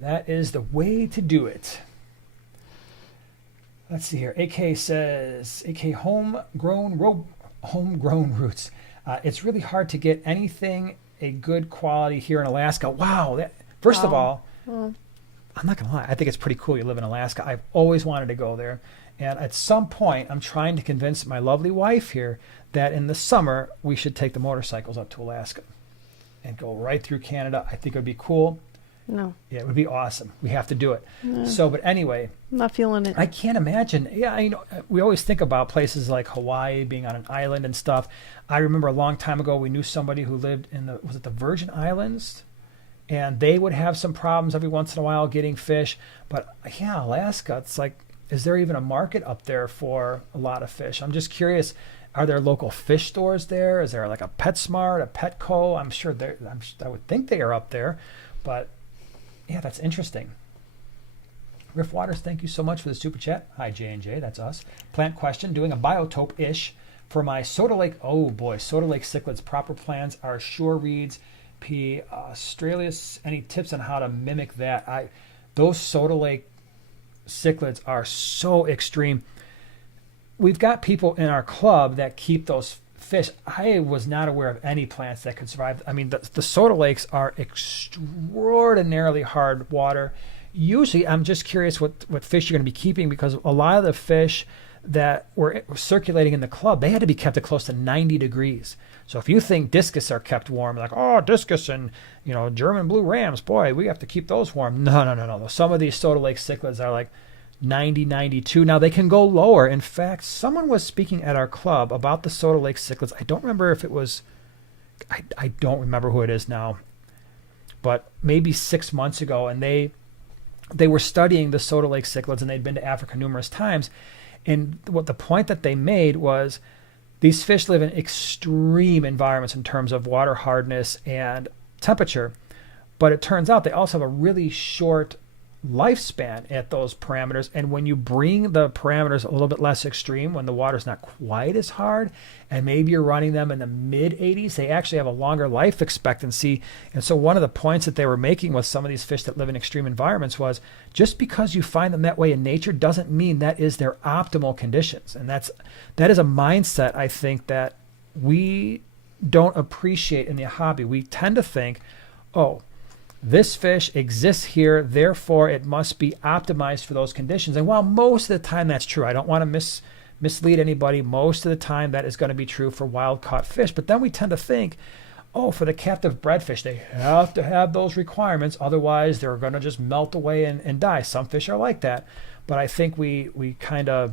That is the way to do it. Let's see here. AK says, AK homegrown roots. It's really hard to get anything a good quality here in Alaska. Wow. First of Wow. all, Well, I'm not going to lie. I think it's pretty cool you live in Alaska. I've always wanted to go there. And at some point, I'm trying to convince my lovely wife here that in the summer, we should take the motorcycles up to Alaska and go right through Canada. I think it would be cool. no, Yeah, it would be awesome. We have to do it. no, So, but anyway, I'm not feeling it. I can't imagine. Yeah, you know, we always think about places like Hawaii being on an island and stuff. I remember a long time ago, we knew somebody who lived in was it the Virgin Islands? And they would have some problems every once in a while getting fish. But yeah, Alaska, it's like, is there even a market up there for a lot of fish? I'm just curious. Are there local fish stores there? Is there like a PetSmart, a Petco? I'm sure I would think they are up there. But yeah, that's interesting. Riff Waters, thank you so much for the super chat. Hi, J&J, that's us. Plant question, doing a biotope-ish for my Soda Lake, oh boy, Soda Lake cichlids. Proper plans are shore reeds, P. Australis. Any tips on how to mimic that? Those Soda Lake cichlids are so extreme. We've got people in our club that keep those fish. I was not aware of any plants that could survive. I mean, the Soda Lakes are extraordinarily hard water. Usually, I'm just curious what fish you're going to be keeping, because a lot of the fish that were circulating in the club, they had to be kept at close to 90 degrees. So if you think discus are kept warm, like, oh, discus and, German blue rams, boy, we have to keep those warm. No. Some of these Soda Lake cichlids are like 90, 92. Now, they can go lower. In fact, someone was speaking at our club about the Soda Lake cichlids. I don't remember if it was, I don't remember who it is now, but maybe 6 months ago, and they were studying the Soda Lake cichlids, and they'd been to Africa numerous times. And what the point that they made was these fish live in extreme environments in terms of water hardness and temperature. But it turns out they also have a really short lifespan at those parameters. And when you bring the parameters a little bit less extreme, when the water's not quite as hard, and maybe you're running them in the mid 80s, they actually have a longer life expectancy. And so one of the points that they were making with some of these fish that live in extreme environments was, just because you find them that way in nature doesn't mean that is their optimal conditions. And that is a mindset, I think, that we don't appreciate in the hobby. We tend to think, oh, this fish exists here, therefore it must be optimized for those conditions. And while most of the time that's true, I don't want to mislead anybody. Most of the time that is going to be true for wild caught fish. But then we tend to think, oh, for the captive bred fish, they have to have those requirements. Otherwise, they're going to just melt away and die. Some fish are like that. But I think we kind of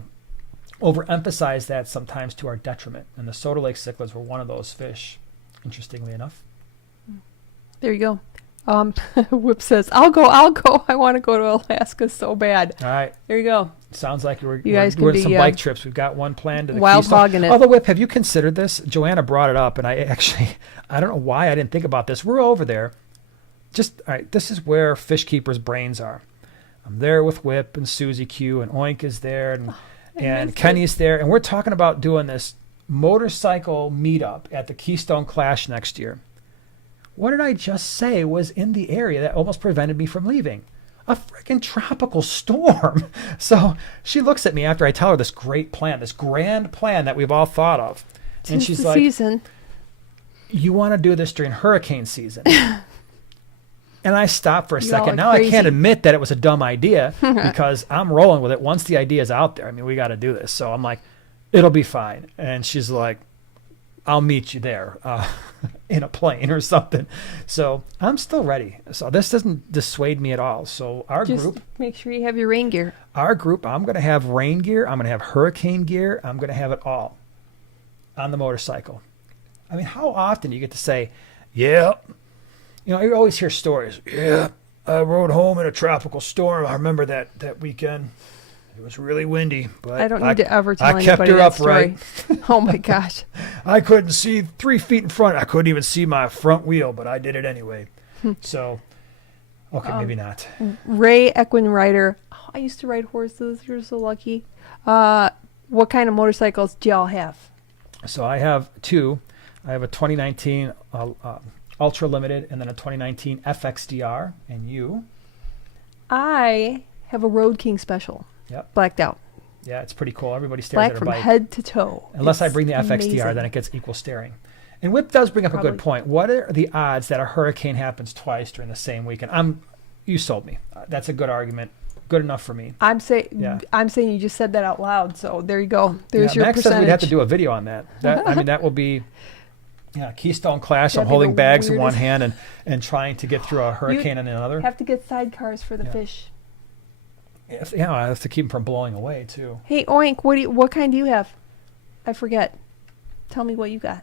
overemphasize that sometimes to our detriment. And the Soda Lake cichlids were one of those fish, interestingly enough. There you go. Whip says, I'll go. I want to go to Alaska so bad. All right. There you go. Sounds like we're guys can doing be, some bike trips. We've got one planned to the wild Keystone. hogging it. Although, Whip, have you considered this? Joanna brought it up, and I don't know why I didn't think about this. We're over there. All right, this is where fish keepers' brains are. I'm there with Whip and Susie Q, and Oink is there, and Kenny's there, and we're talking about doing this motorcycle meetup at the Keystone Clash next year. What did I just say was in the area that almost prevented me from leaving? A freaking tropical storm. So she looks at me after I tell her this great plan, this grand plan that we've all thought of. And she's like, season. You want to do this during hurricane season. And I stopped for a You're second. all Now crazy. I can't admit that it was a dumb idea because I'm rolling with it. Once the idea is out there, I mean, we got to do this. So I'm like, it'll be fine. And she's like, I'll meet you there in a plane or something. So I'm still ready. So this doesn't dissuade me at all. So Just make sure you have your rain gear. I'm going to have rain gear. I'm going to have hurricane gear. I'm going to have it all on the motorcycle. I mean, how often do you get to say, yeah, you always hear stories. Yeah, I rode home in a tropical storm. I remember that weekend. It was really windy, but I don't need to ever tell I kept anybody her that upright. story. Oh my gosh. I couldn't see 3 feet in front. I couldn't even see my front wheel, but I did it anyway. So Okay, maybe not. Ray Equine Rider. Oh, I used to ride horses. You're so lucky. What kind of motorcycles do y'all have? So I have two. I have a 2019 Ultra Limited and then a 2019 FXDR. And you? I have a Road King Special. Yep. Blacked out. Yeah, it's pretty cool. Everybody stares Black at her from bike. head to toe. Unless I It's bring the FXDR, amazing. then it gets equal staring. And Whip does bring up a Probably. good point. What are the odds that a hurricane happens twice during the same weekend? You sold me. That's a good argument. Good enough for me. I'm saying you just said that out loud. So there you go. There's your Max percentage. says we'd have to do a video on that. That will be Keystone Clash. That'd I'm be holding the bags in one weirdest- hand and trying to get through a hurricane in another. Have to get sidecars for the Yeah. fish. I have to keep them from blowing away too. Hey Oink, what kind do you have? I forget. Tell me what you got.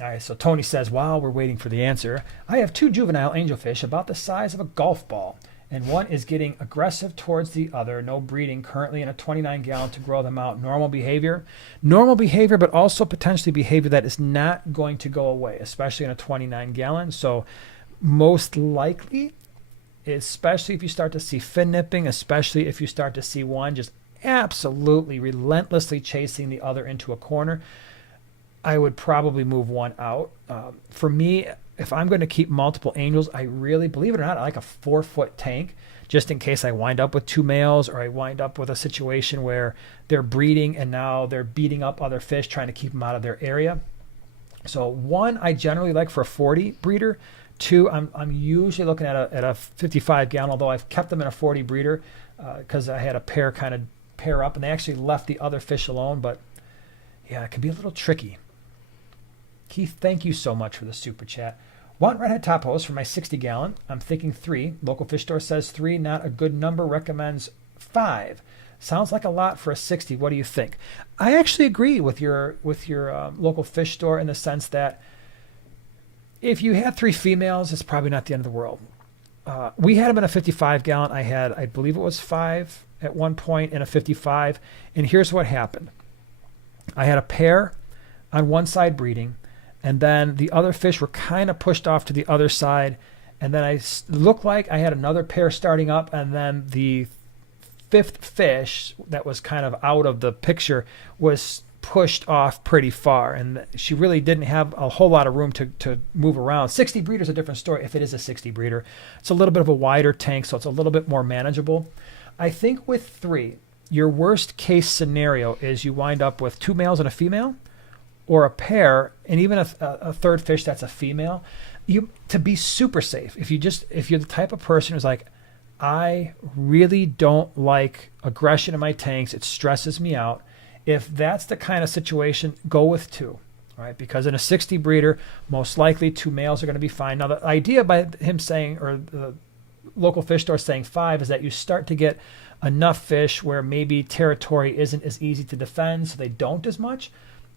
All right, so Tony says, while we're waiting for the answer, I have two juvenile angelfish about the size of a golf ball, and one is getting aggressive towards the other. No breeding, currently in a 29-gallon to grow them out. Normal behavior, but also potentially behavior that is not going to go away, especially in a 29-gallon. So most likely, especially if you start to see fin nipping, especially if you start to see one just absolutely relentlessly chasing the other into a corner, I would probably move one out. For me, if I'm going to keep multiple angels, I really, believe it or not, I like a 4-foot tank just in case I wind up with two males or I wind up with a situation where they're breeding and now they're beating up other fish trying to keep them out of their area. So one, I generally like for a 40 breeder. Two, I'm usually looking at a 55-gallon, although I've kept them in a 40 breeder because I had a pair kind of pair up and they actually left the other fish alone. But yeah, it can be a little tricky. Keith, thank you so much for the super chat. Want redhead top hose for my 60-gallon. I'm thinking 3. Local fish store says 3, not a good number, recommends 5. Sounds like a lot for a 60. What do you think? I actually agree with your local fish store in the sense that if you had 3 females, it's probably not the end of the world. We had them in a 55-gallon. I believe it was 5 at one point in a 55. And here's what happened. I had a pair on one side breeding, and then the other fish were kind of pushed off to the other side. And then I looked like I had another pair starting up, and then the 5th fish that was kind of out of the picture was pushed off pretty far. And she really didn't have a whole lot of room to move around. 60 breeder is a different story. If it is a 60 breeder, it's a little bit of a wider tank, so it's a little bit more manageable. I think with 3, your worst case scenario is you wind up with 2 males and a female, or a pair, and even a 3rd fish that's a female. To be super safe, if you're the type of person who's like, I really don't like aggression in my tanks, it stresses me out. If that's the kind of situation, go with 2. All right, because in a 60 breeder, most likely 2 males are going to be fine. Now, the idea by him saying, or the local fish store saying 5, is that you start to get enough fish where maybe territory isn't as easy to defend, so they don't as much.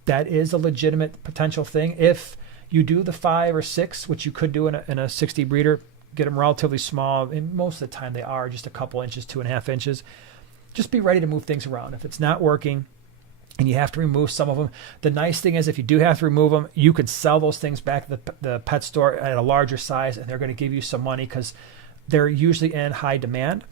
That is a legitimate potential thing. If you do the 5 or 6, which you could do in a 60 breeder, get them relatively small, and most of the time they are just a couple inches, 2.5 inches, just be ready to move things around. If it's not working and you have to remove some of them, the nice thing is if you do have to remove them, you can sell those things back at the pet store at a larger size, and they're going to give you some money because they're usually in high demand,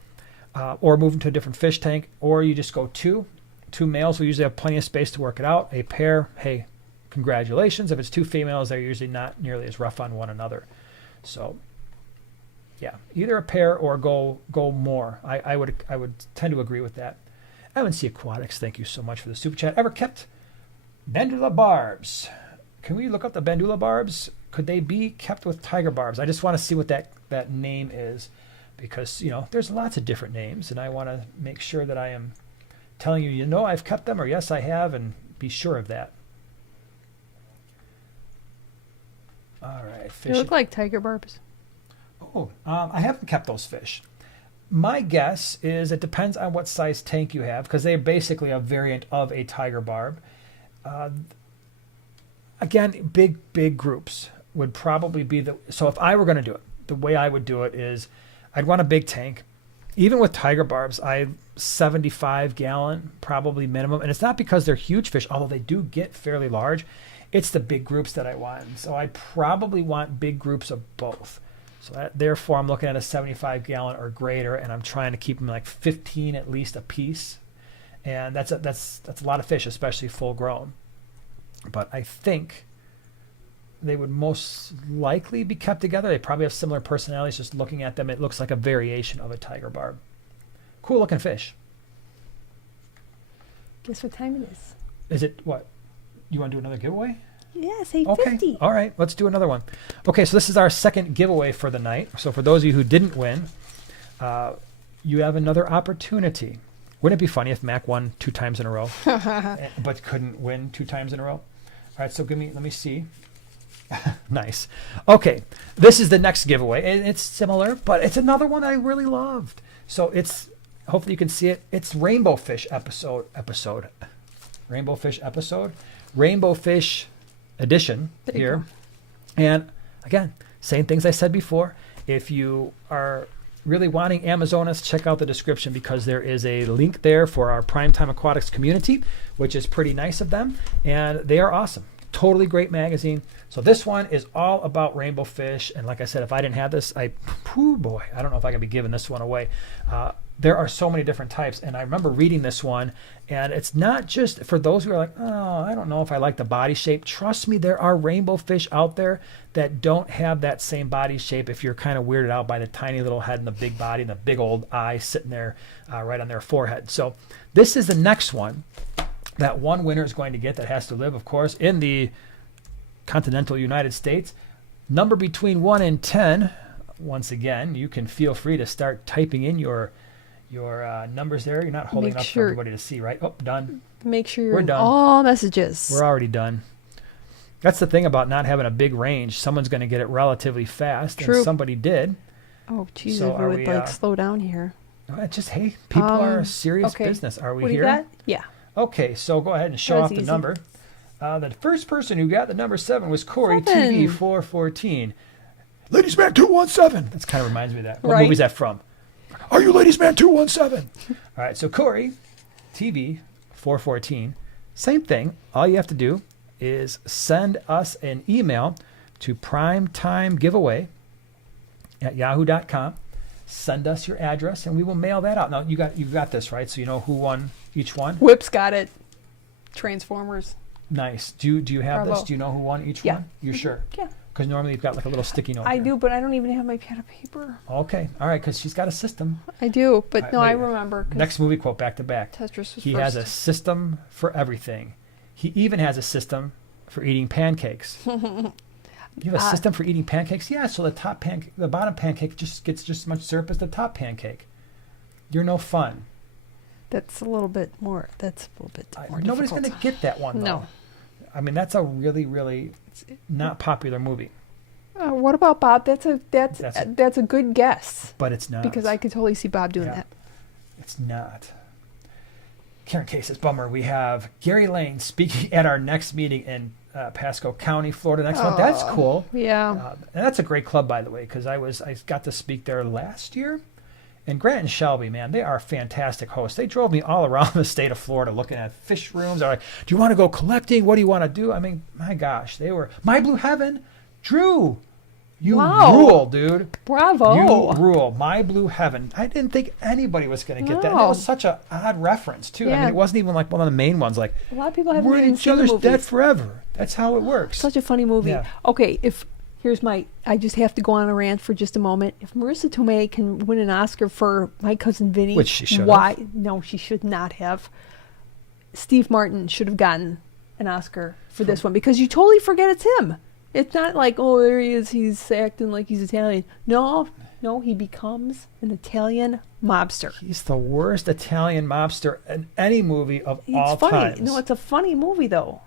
or move them to a different fish tank, or you just go 2. 2 males will usually have plenty of space to work it out. A pair, hey, congratulations. If it's 2 females, they're usually not nearly as rough on one another. So, yeah, either a pair or go more. I would tend to agree with that. MNC Aquatics, thank you so much for the super chat. Ever kept Bandula barbs? Can we look up the Bandula barbs? Could they be kept with tiger barbs? I just want to see what that name is, because there's lots of different names, and I want to make sure that I am telling you, I've kept them, or yes, I have, and be sure of that. All right, fish. They look like tiger barbs. Oh, I haven't kept those fish. My guess is it depends on what size tank you have, because they're basically a variant of a tiger barb. Again, big groups would probably be so if I were going to do it, the way I would do it is I'd want a big tank. Even with tiger barbs, 75-gallon probably minimum. And it's not because they're huge fish, although they do get fairly large. It's the big groups that I want. So I probably want big groups of both. So therefore, I'm looking at a 75-gallon or greater, and I'm trying to keep them like 15 at least a piece. And that's a lot of fish, especially full grown. But I think they would most likely be kept together. They probably have similar personalities. Just looking at them, it looks like a variation of a tiger barb. Cool looking fish. Guess what time it is? Is it what? You want to do another giveaway? Yes, Okay. 8:50. All right. Let's do another one. Okay. So this is our second giveaway for the night. So for those of you who didn't win, you have another opportunity. Wouldn't it be funny if Mac won 2 times in a row, but couldn't win 2 times in a row? All right. So let me see. Nice. Okay. This is the next giveaway. It's similar, but it's another one that I really loved. So it's, hopefully you can see it. It's Rainbow Fish episode. Rainbow Fish episode. Rainbow Fish edition here. And again, same things I said before. If you are really wanting Amazonas, check out the description because there is a link there for our Primetime Aquatics community, which is pretty nice of them. And they are awesome. Totally great magazine. So this one is all about rainbow fish. And like I said, if I didn't have this, I don't know if I could be giving this one away. There are so many different types. And I remember reading this one, and it's not just for those who are like, oh, I don't know if I like the body shape. Trust me, there are rainbow fish out there that don't have that same body shape if you're kind of weirded out by the tiny little head and the big body and the big old eye sitting there right on their forehead. So this is the next one that one winner is going to get that has to live, of course, in the continental United States. Number between 1 and 10. Once again, you can feel free to start typing in your numbers there. You're not holding up for everybody to see, right? Oh, done. Make sure you're We're in done. all messages. We're already done. That's the thing about not having a big range. Someone's going to get it relatively fast. True. And somebody did. Oh, geez, So if we are would we, slow down here. Just, hey, people are serious business. Are we What do here? you got? Yeah. Okay, so go ahead and show That was off the easy. number. The first person who got the number 7 was Corey 7. TV414. Ladies Man 217. That kind of reminds me of that. What Right. movie is that from? Are you Ladies Man 217? All right, so Corey TV414. Same thing. All you have to do is send us an email to primetimegiveaway@yahoo.com. Send us your address, and we will mail that out. Now, you've got this, right? So you know who won each one? Whip's got it. Transformers. Nice. Do you have Bravo. this? Do you know who won each Yeah. one? You're sure? Yeah. Because normally you've got like a little sticky note. I there. do, but I don't even have my pen and paper. Okay. All right. Because she's got a system. I do, but All no, right, I wait. remember. 'Cause Next movie quote back to back. Tetris was He first. has a system for everything. He even has a system for eating pancakes. You have a system for eating pancakes? Yeah. So the bottom pancake just gets just as much syrup as the top pancake. You're no fun. That's a little bit more. Nobody's going to get that one, though. No. I mean, that's a really, really not popular movie. What about Bob? That's a good guess. But it's not. Because I could totally see Bob doing that. It's not. Karen K says, bummer. We have Gary Lane speaking at our next meeting in Pasco County, Florida next month. That's cool. Yeah. And that's a great club, by the way, because I got to speak there last year. And Grant and Shelby, man, they are fantastic hosts. They drove me all around the state of Florida looking at fish rooms. They're like, do you want to go collecting? What do you want to do? I mean, my gosh, they were My Blue Heaven. Drew, you rule, dude. Bravo. You rule. My Blue Heaven. I didn't think anybody was going to get that. And that was such an odd reference, too. I mean, it wasn't even like one of the main ones. Like, a lot of people haven't we're even each seen the other's movie. dead forever. That's how it works. Such a funny movie. Yeah. Okay, I just have to go on a rant for just a moment. If Marissa Tomei can win an Oscar for My Cousin Vinny, Which she should why? have. No, she should not have. Steve Martin should have gotten an Oscar for this one because you totally forget it's him. It's not like, oh, there he is. He's acting like he's Italian. No, he becomes an Italian mobster. He's the worst Italian mobster in any movie of all It's funny. times. No, it's a funny movie though.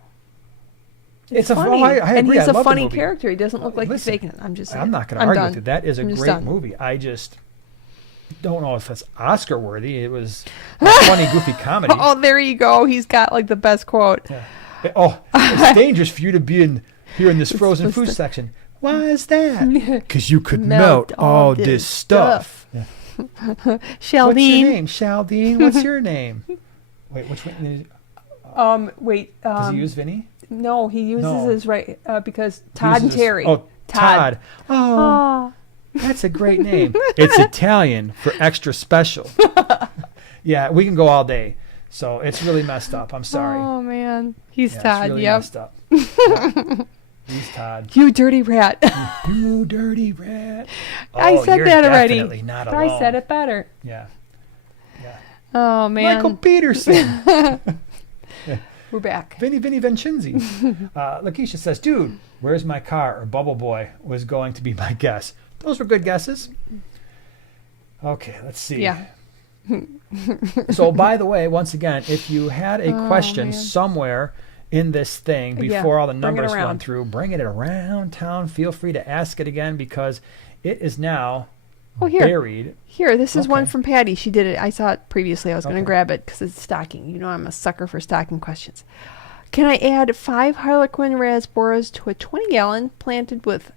It's funny. I And agree. he's I a love the funny movie. character. He doesn't look like Listen, he's faking it. I'm just saying. I'm not going to argue with you. That is a I'm just great done. movie. I just don't know if it's Oscar worthy. It was a funny, goofy comedy. Oh, there you go. He's got like the best quote. Yeah. Oh, it's dangerous for you to be here in this frozen food section. Why is that? Because you could melt all this stuff. Yeah. Shaldine. What's your name, Shaldine? What's your name? Wait, which one? Wait. Does he use Vinny? No, he uses No. his right because He Todd and uses his- Terry. Oh, Todd. Oh. That's a great name. It's Italian for extra special. Yeah, we can go all day. So it's really messed up. I'm sorry. Oh, man. He's Yeah, Todd. it's really Yep. messed up. Yeah. He's Todd. You dirty rat. You dirty rat. I said you're that already. Definitely not But alone. I said it better. Yeah. Yeah. Oh, man. Michael Peterson. We're back. Vinny Vincenzi. Lakeisha says, dude, where's my car? Or Bubble Boy was going to be my guess. Those were good guesses. Okay, let's see. Yeah. So, by the way, once again, if you had a question man. somewhere in this thing Yeah, before all the bring it numbers around. went through, bring it around town. Feel free to ask it again because it is now Oh, here. buried. Here, this is one Okay. from Patty. She did it. I saw it previously. I was going to Okay. grab it because it's stocking. You know I'm a sucker for stocking questions. Can I add 5 Harlequin rasboras to a 20-gallon planted with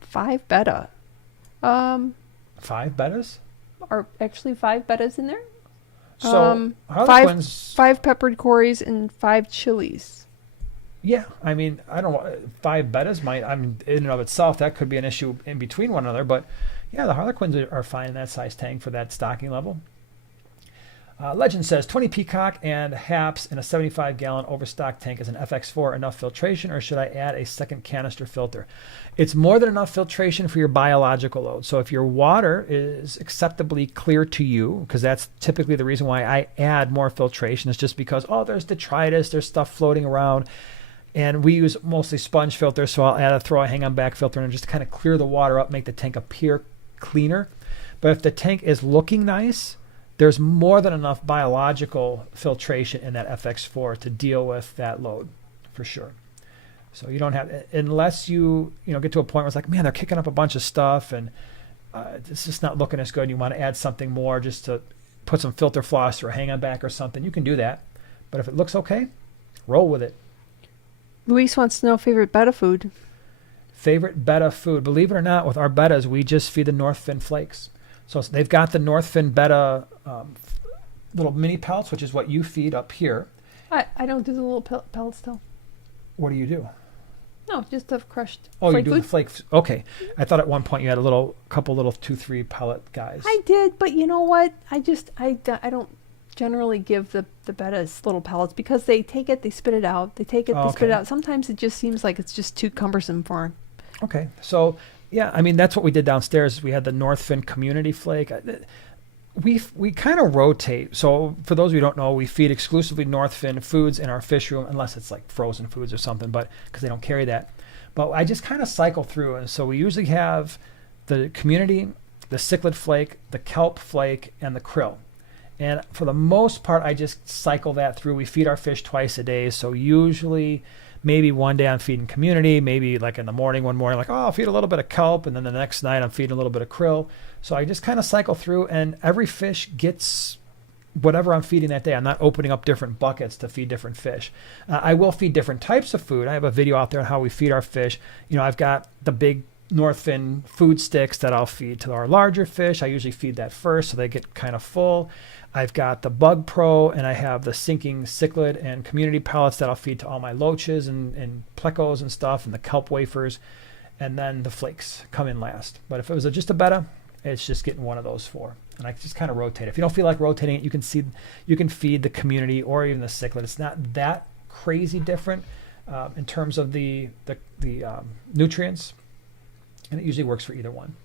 5 betta? 5 bettas? Are actually 5 bettas in there? So, 5 Harlequins, peppered cories and 5 chilies. yeah, I mean, I don't know, 5 bettas might, I mean, in and of itself, that could be an issue in between one another, but yeah, the Harlequins are fine in that size tank for that stocking level. Legend says 20 peacock and haps in a 75-gallon overstock tank is an FX4 enough filtration, or should I add a second canister filter? It's more than enough filtration for your biological load. So if your water is acceptably clear to you, because that's typically the reason why I add more filtration, is just because, oh, there's detritus, there's stuff floating around. And we use mostly sponge filters, so I'll throw a hang-on back filter and just kind of clear the water up, make the tank appear cleaner. But if the tank is looking nice, there's more than enough biological filtration in that FX4 to deal with that load, for sure. So you don't have, unless you get to a point where it's like, man, they're kicking up a bunch of stuff and it's just not looking as good. And you want to add something more just to put some filter floss or a hang-on back or something. You can do that. But if it looks okay, roll with it. Luis wants to know favorite betta food. Favorite betta food. Believe it or not, with our bettas, we just feed the North Fin flakes. So they've got the North Fin betta little mini pellets, which is what you feed up here. I don't do the little pellets though. What do you do? No, just the crushed Oh, you flake do food. the flakes. Okay. I thought at one point you had a couple little 2-3 pellet guys. I did, but you know what? I don't generally give the bettas little pellets because they take it, they spit it out. They take it, they spit Okay. it out. Sometimes it just seems like it's just too cumbersome for them. Okay. So, yeah, I mean, that's what we did downstairs. We had the North Fin Community Flake. We kind of rotate. So for those of you who don't know, we feed exclusively North Fin foods in our fish room, unless it's like frozen foods or something, but because they don't carry that. But I just kind of cycle through. And so we usually have the Community, the cichlid flake, the kelp flake, and the krill. And for the most part, I just cycle that through. We feed our fish twice a day. So usually maybe one day I'm feeding Community, maybe like in the morning, one morning, like, oh, I'll feed a little bit of kelp. And then the next night I'm feeding a little bit of krill. So I just kind of cycle through and every fish gets whatever I'm feeding that day. I'm not opening up different buckets to feed different fish. I will feed different types of food. I have a video out there on how we feed our fish. I've got the big North Fin food sticks that I'll feed to our larger fish. I usually feed that first so they get kind of full. I've got the Bug Pro and I have the sinking cichlid and Community pellets that I'll feed to all my loaches and plecos and stuff and the kelp wafers. And then the flakes come in last. But if it was just a betta, it's just getting one of those 4. And I just kind of rotate. If you don't feel like rotating it, you can feed the Community or even the cichlid. It's not that crazy different in terms of the nutrients. And it usually works for either one.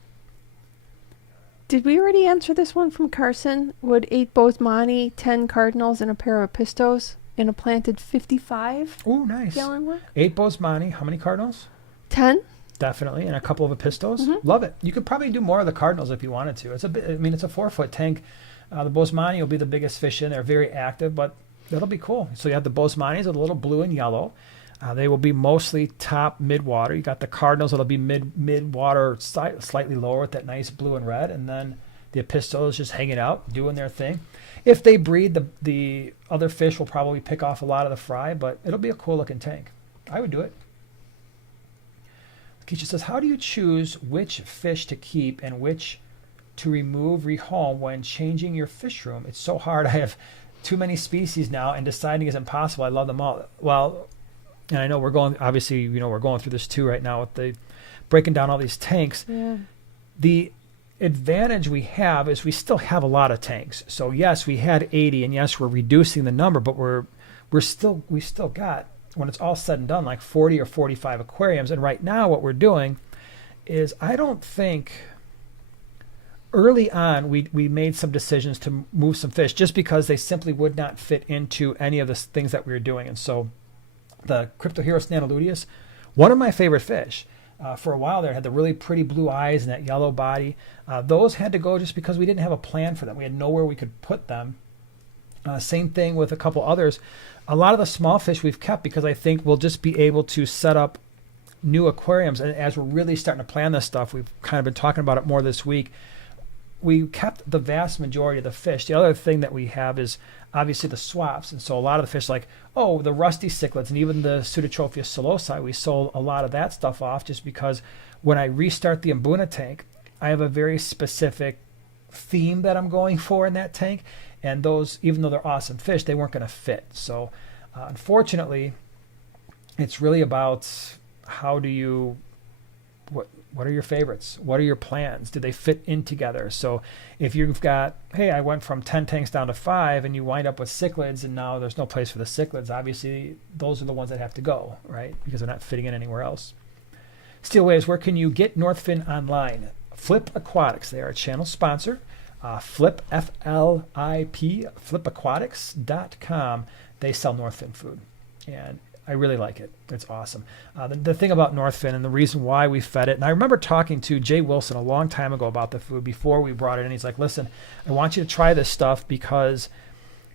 Did we already answer this one from Carson? Would 8 Bosemani, 10 Cardinals, and a pair of Pistos in a planted 55 Oh, nice. gallon work? 8 Bosemani. How many Cardinals? 10? Definitely. And a couple of Epistos. Mhm. Love it. You could probably do more of the Cardinals if you wanted to. It's a 4-foot tank. The Bosemani will be the biggest fish in. They're very active, but that'll be cool. So you have the Bosemanis with a little blue and yellow. They will be mostly top mid-water. You got the Cardinals that'll be mid-water, slightly lower with that nice blue and red. And then the Epistos just hanging out, doing their thing. If they breed, the other fish will probably pick off a lot of the fry, but it'll be a cool-looking tank. I would do it. Keisha says, how do you choose which fish to keep and which to remove, rehome when changing your fish room? It's so hard. I have too many species now, and deciding is impossible. I love them all. Well, and I know we're going through this too right now with the breaking down all these tanks. Yeah. The advantage we have is we still have a lot of tanks. So yes, we had 80, and yes, we're reducing the number, but we still got, when it's all said and done, like 40 or 45 aquariums. And right now what we're doing is, I don't think, early on we made some decisions to move some fish just because they simply would not fit into any of the things that we were doing. And so the Cryptoheros nanoluteus, one of my favorite fish, for a while there, had the really pretty blue eyes and that yellow body. Those had to go just because we didn't have a plan for them. We had nowhere we could put them. Same thing with a couple others. A lot of the small fish we've kept because I think we'll just be able to set up new aquariums. And as we're really starting to plan this stuff, we've kind of been talking about it more this week. We kept the vast majority of the fish. The other thing that we have is obviously the swaps. And so a lot of the fish, like, the rusty cichlids and even the Pseudotrophia solosi, we sold a lot of that stuff off just because when I restart the Mbuna tank, I have a very specific theme that I'm going for in that tank. And those, even though they're awesome fish, they weren't going to fit. So unfortunately, it's really about what are your favorites? What are your plans? Do they fit in together? So if you've got, hey, I went from 10 tanks down to 5, and you wind up with cichlids, and now there's no place for the cichlids, obviously those are the ones that have to go, right? Because they're not fitting in anywhere else. Steel Waves, where can you get Northfin online? Flip Aquatics, they are a channel sponsor. Flip, F-L-I-P, flipaquatics.com. They sell Northfin food, and I really like it. It's awesome. The thing about Northfin and the reason why we fed it, and I remember talking to Jay Wilson a long time ago about the food before we brought it in. He's like, listen, I want you to try this stuff because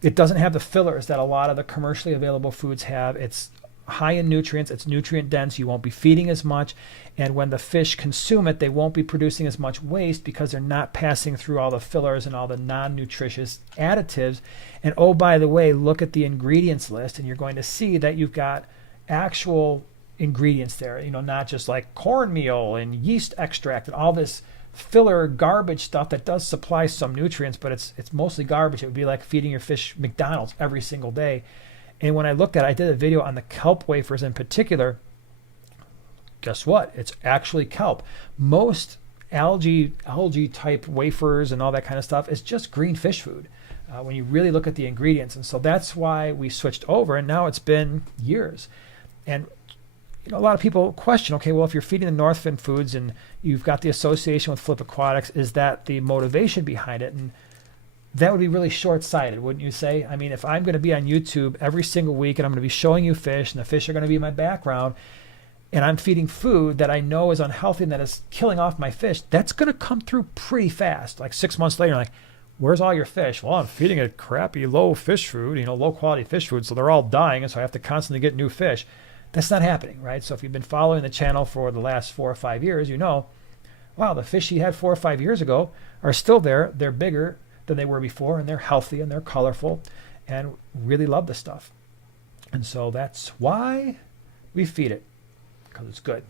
it doesn't have the fillers that a lot of the commercially available foods have. It's high in nutrients. It's nutrient dense. You won't be feeding as much. And when the fish consume it, they won't be producing as much waste because they're not passing through all the fillers and all the non-nutritious additives. And oh, by the way, look at the ingredients list, and you're going to see that you've got actual ingredients there, not just like cornmeal and yeast extract and all this filler garbage stuff that does supply some nutrients, but it's mostly garbage. It would be like feeding your fish McDonald's every single day. And when I looked at it, I did a video on the kelp wafers in particular. Guess what? It's actually kelp. Most algae type wafers and all that kind of stuff is just green fish food when you really look at the ingredients. And so that's why we switched over, and now it's been years. And a lot of people question, okay, well, if you're feeding the Northfin foods and you've got the association with Flip Aquatics, is that the motivation behind it? And that would be really short-sighted, wouldn't you say? I mean, if I'm going to be on YouTube every single week and I'm going to be showing you fish, and the fish are going to be in my background, and I'm feeding food that I know is unhealthy and that is killing off my fish, that's going to come through pretty fast. Like 6 months later, like, where's all your fish? Well, I'm feeding it crappy, low fish food, low-quality fish food, so they're all dying, and so I have to constantly get new fish. That's not happening, right? So if you've been following the channel for the last 4 or 5 years, wow, the fish you had 4 or 5 years ago are still there. They're bigger than they were before, and they're healthy, and they're colorful, and really love the stuff. And so that's why we feed it, because it's good.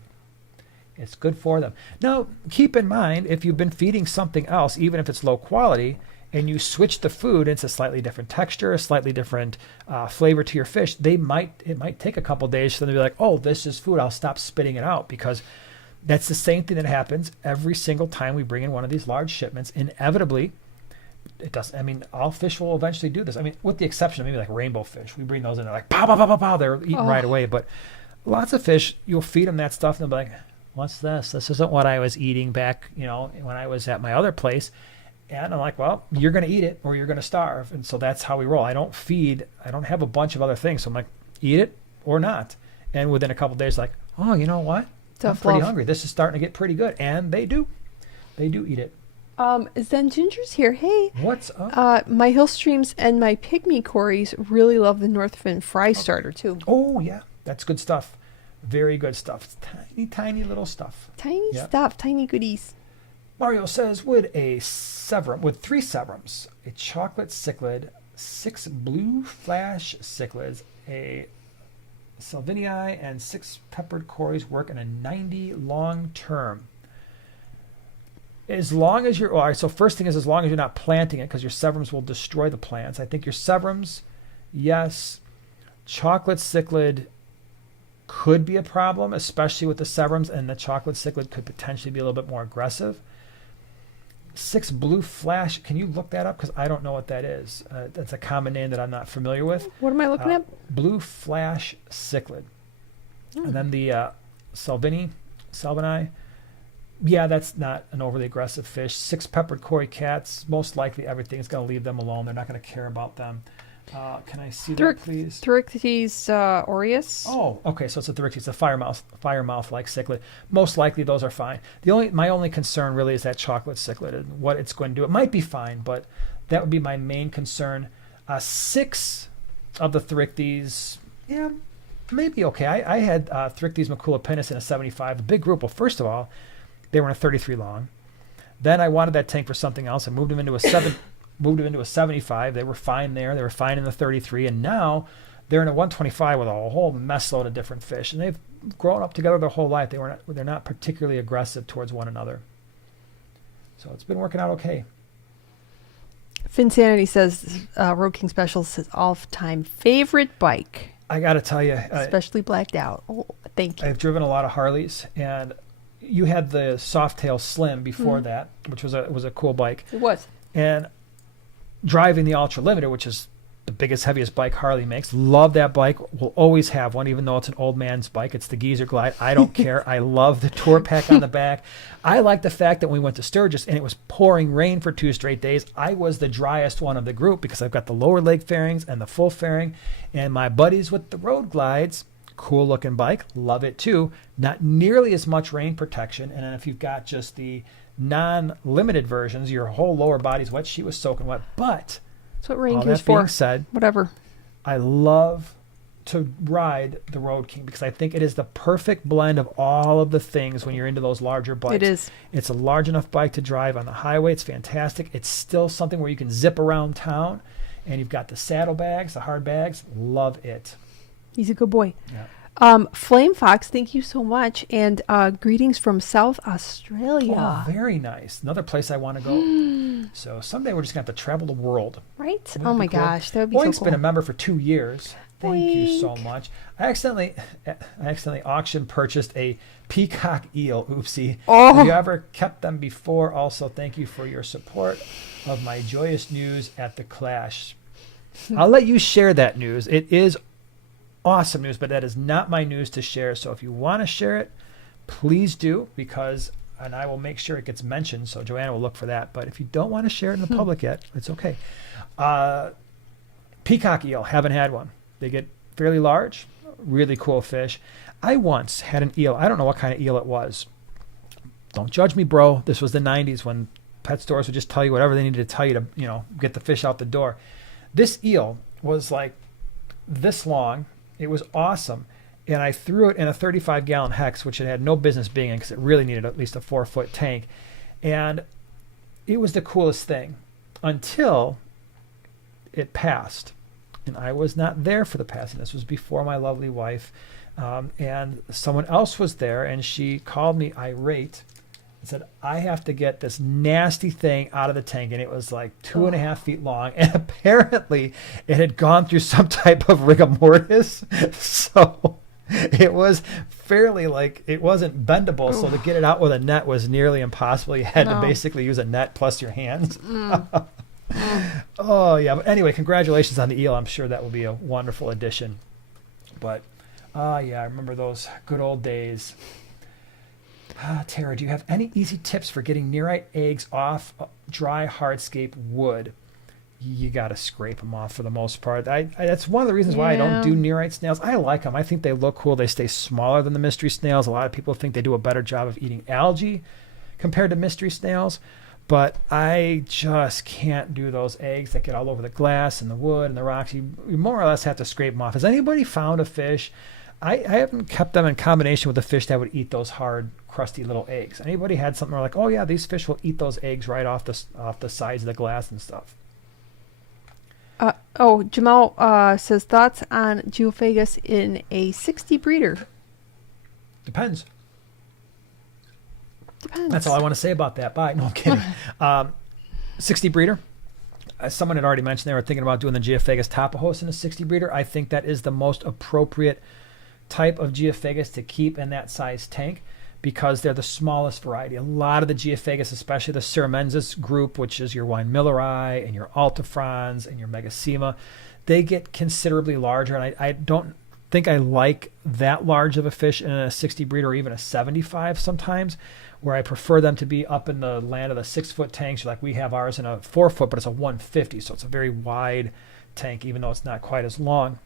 It's good for them. Now, keep in mind, if you've been feeding something else, even if it's low quality, and you switch the food, it's a slightly different texture, a slightly different flavor to your fish, it might take a couple days for them to be like, oh, this is food, I'll stop spitting it out, because that's the same thing that happens every single time we bring in one of these large shipments. Inevitably, it doesn't. I mean, all fish will eventually do this. I mean, with the exception of maybe like rainbow fish. We bring those in, they're like, pow, pow, pow, pow, pow, they're eating right away. But lots of fish, you'll feed them that stuff, and they'll be like, what's this? This isn't what I was eating back, when I was at my other place. And I'm like, well, you're going to eat it or you're going to starve. And so that's how we roll. I don't have a bunch of other things. So I'm like, eat it or not. And within a couple of days, like, oh, you know what? I'm pretty hungry. This is starting to get pretty good. And they do eat it. Zen Ginger's here. Hey. What's up? My hill streams and my pygmy cories really love the Northfin fry starter too. Oh, yeah. That's good stuff. Very good stuff. It's tiny, tiny little stuff. Tiny stuff. Tiny goodies. Mario says, would 3 severums, a chocolate cichlid, 6 blue flash cichlids, a Salvinii, and 6 peppered cories work in a 90 long term? As long as you're, all right, so first thing is as long as you're not planting it, because your severums will destroy the plants. I think your severums, yes. Chocolate cichlid could be a problem, especially with the severums, and the chocolate cichlid could potentially be a little bit more aggressive. 6 blue flash. Can you look that up? Because I don't know what that is. That's a common name that I'm not familiar with. What am I looking at? Blue flash cichlid. And then the Salvini. Yeah, that's not an overly aggressive fish. 6 peppered koi cats. Most likely everything's going to leave them alone. They're not going to care about them. Can I see that, please? Therichthys aureus. Oh, okay. So it's a Therichthys, a firemouth like cichlid. Most likely those are fine. My only concern really is that chocolate cichlid and what it's going to do. It might be fine, but that would be my main concern. 6 of the Therichthys, yeah, maybe okay. I had Therichthys maculopinus in a 75, a big group. Well, first of all, they were in a 33 long. Then I wanted that tank for something else. I moved them into a 75. They were fine there. They were fine in the 33, and now they're in a 125 with a whole mess load of different fish. And they've grown up together their whole life. They're not particularly aggressive towards one another. So it's been working out okay. Finsanity says Road King Special says all-time favorite bike. I got to tell you, especially blacked out. Oh, thank you. I've driven a lot of Harleys, and you had the Softail Slim before that, which was a cool bike. It was. And driving the Ultra Limiter, which is the biggest, heaviest bike Harley makes. Love that bike. Will always have one, even though it's an old man's bike. It's the Geezer Glide. I don't care. I love the tour pack on the back. I like the fact that when we went to Sturgis and it was pouring rain for 2 straight days, I was the driest one of the group because I've got the lower leg fairings and the full fairing. And my buddies with the Road Glides, cool looking bike, love it too. Not nearly as much rain protection. And then if you've got just the non-limited versions, your whole lower body's wet. She was soaking wet. But that's what rain all gear's that for. being said, whatever. I love to ride the Road King because I think it is the perfect blend of all of the things when you're into those larger bikes. It is. It's a large enough bike to drive on the highway. It's fantastic. It's still something where you can zip around town, and you've got the saddlebags, the hard bags. Love it. He's a good boy. Yeah. Flame Fox, thank you so much, and greetings from South Australia. Oh, very nice. Another place I want to go. So someday we're just going to have to travel the world. Right? Wouldn't Oh it my be cool? gosh, that would be Boink's so cool. been a member for 2 years. Thank you so Boink. much. I accidentally purchased a peacock eel. Oopsie. Oh. Have you ever kept them before? Also, thank you for your support of my joyous news at the Clash. I'll let you share that news. It is awesome news, but that is not my news to share. So if you want to share it, please do, and I will make sure it gets mentioned. So Joanna will look for that. But if you don't want to share it in the public yet, it's okay. Peacock eel, haven't had one. They get fairly large, really cool fish. I once had an eel. I don't know what kind of eel it was. Don't judge me, bro. This was the 90s when pet stores would just tell you whatever they needed to tell you to, get the fish out the door. This eel was like this long. It was awesome. And I threw it in a 35-gallon hex, which it had no business being in because it really needed at least a 4-foot tank. And it was the coolest thing until it passed. And I was not there for the passing. This was before my lovely wife. And someone else was there, and she called me irate and said, I have to get this nasty thing out of the tank. And it was like 2.5 feet long. And apparently it had gone through some type of rigor mortis. So it was fairly it wasn't bendable. So to get it out with a net was nearly impossible. You had to basically use a net plus your hands. Oh, yeah. But anyway, congratulations on the eel. I'm sure that will be a wonderful addition. But, yeah, I remember those good old days. Tara, do you have any easy tips for getting nearite eggs off dry hardscape wood? You got to scrape them off for the most part. That's one of the reasons why I don't do nearite snails. I like them. I think they look cool. They stay smaller than the mystery snails. A lot of people think they do a better job of eating algae compared to mystery snails. But I just can't do those eggs that get all over the glass and the wood and the rocks. You more or less have to scrape them off. Has anybody found a fish? I haven't kept them in combination with a fish that would eat those hard, crusty little eggs. Anybody had something where like, oh yeah, these fish will eat those eggs right off the sides of the glass and stuff? Jamal says thoughts on geophagus in a 60 breeder. Depends. Depends. That's all I want to say about that. Bye. No, I'm kidding. 60 breeder. Someone had already mentioned they were thinking about doing the geophagus tapajos in a 60 breeder. I think that is the most appropriate type of geophagus to keep in that size tank because they're the smallest variety. A lot of the Geophagus, especially the Ceramensis group, which is your Weinmilleri and your Altifrons and your Megasema, they get considerably larger. And I don't think I like that large of a fish in a 60 breeder or even a 75 sometimes, where I prefer them to be up in the land of the 6-foot tanks. Like we have ours in a 4-foot, but it's a 150. So it's a very wide tank, even though it's not quite as long.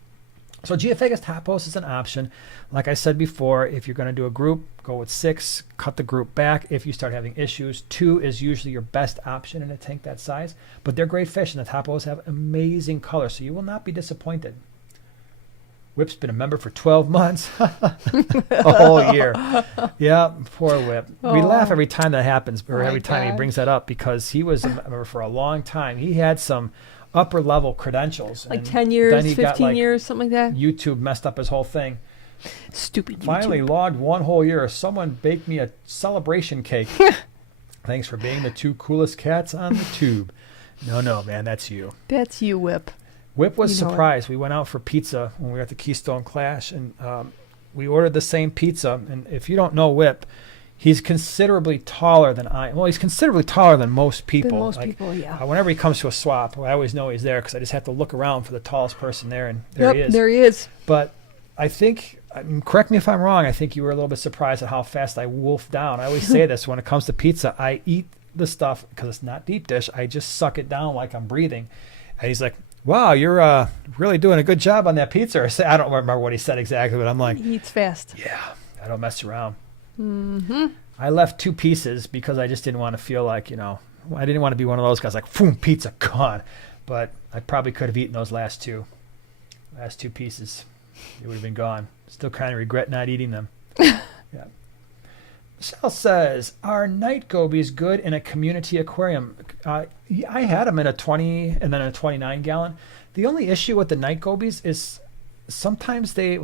So Geophagus topos is an option. Like I said before, if you're going to do a group, go with 6, cut the group back. If you start having issues, 2 is usually your best option in a tank that size. But they're great fish, and the topos have amazing color, so you will not be disappointed. Whip's been a member for 12 months. A whole year. Yeah, poor Whip. We laugh every time that happens, or every time he brings that up, because he was a member for a long time. He had some upper level credentials. Like 10 years, 15 years, something like that. YouTube messed up his whole thing. Stupid YouTube. Finally logged 1 whole year. Someone baked me a celebration cake. Thanks for being the 2 coolest cats on the tube. No, man, that's you. That's you, Whip. Whip was surprised. We went out for pizza when we were at the Keystone Clash, and we ordered the same pizza. And if you don't know Whip, he's considerably taller than I am. Well, he's considerably taller than most people. Yeah. Whenever he comes to a swap, I always know he's there because I just have to look around for the tallest person there, and there he is. There he is. But I think, correct me if I'm wrong, I think you were a little bit surprised at how fast I wolfed down. I always say this when it comes to pizza. I eat the stuff because it's not deep dish. I just suck it down like I'm breathing. And he's like, wow, you're really doing a good job on that pizza. I don't remember what he said exactly, but I'm like, he eats fast. Yeah, I don't mess around. Mm-hmm. I left 2 pieces because I just didn't want to feel like, I didn't want to be one of those guys like, boom, pizza, gone. But I probably could have eaten those last 2 pieces. It would have been gone. Still kind of regret not eating them. Yeah. Michelle says, are night gobies good in a community aquarium? I had them in a 20 and then a 29 gallon. The only issue with the night gobies is sometimes they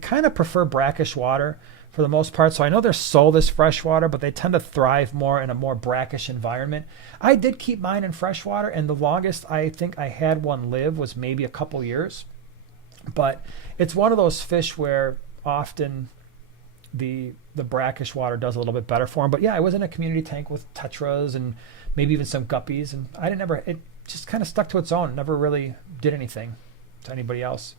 kind of prefer brackish water for the most part. So I know they're sold as freshwater, but they tend to thrive more in a more brackish environment. I did keep mine in freshwater, and the longest I think I had one live was maybe a couple years. But it's one of those fish where often the brackish water does a little bit better for them. But yeah, I was in a community tank with tetras and maybe even some guppies, and it just kind of stuck to its own. Never really did anything to anybody else.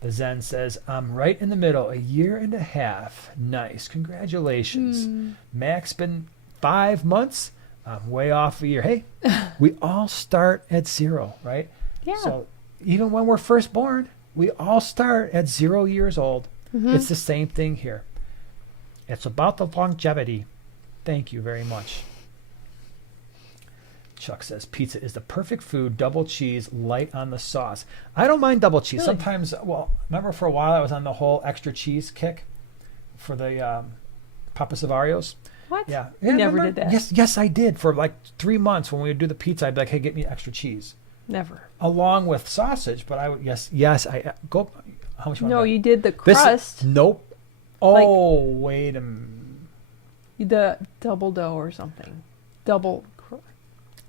The Zen says, I'm right in the middle, 1.5 years. Nice. Congratulations. Max been 5 months. I'm way off a year. Hey, we all start at 0, right? Yeah. So even when we're first born, we all start at 0 years old. Mm-hmm. It's the same thing here. It's about the longevity. Thank you very much. Chuck says, pizza is the perfect food, double cheese, light on the sauce. I don't mind double cheese. Really? Sometimes, remember for a while I was on the whole extra cheese kick for the Papa Savarios. What? Yeah. You never did that. Yes, I did. For like 3 months when we would do the pizza, I'd be like, hey, get me extra cheese. Never. Along with sausage, but I would, yes, I go. How much? No, you did the crust. Nope. Oh, wait a minute. The double dough or something.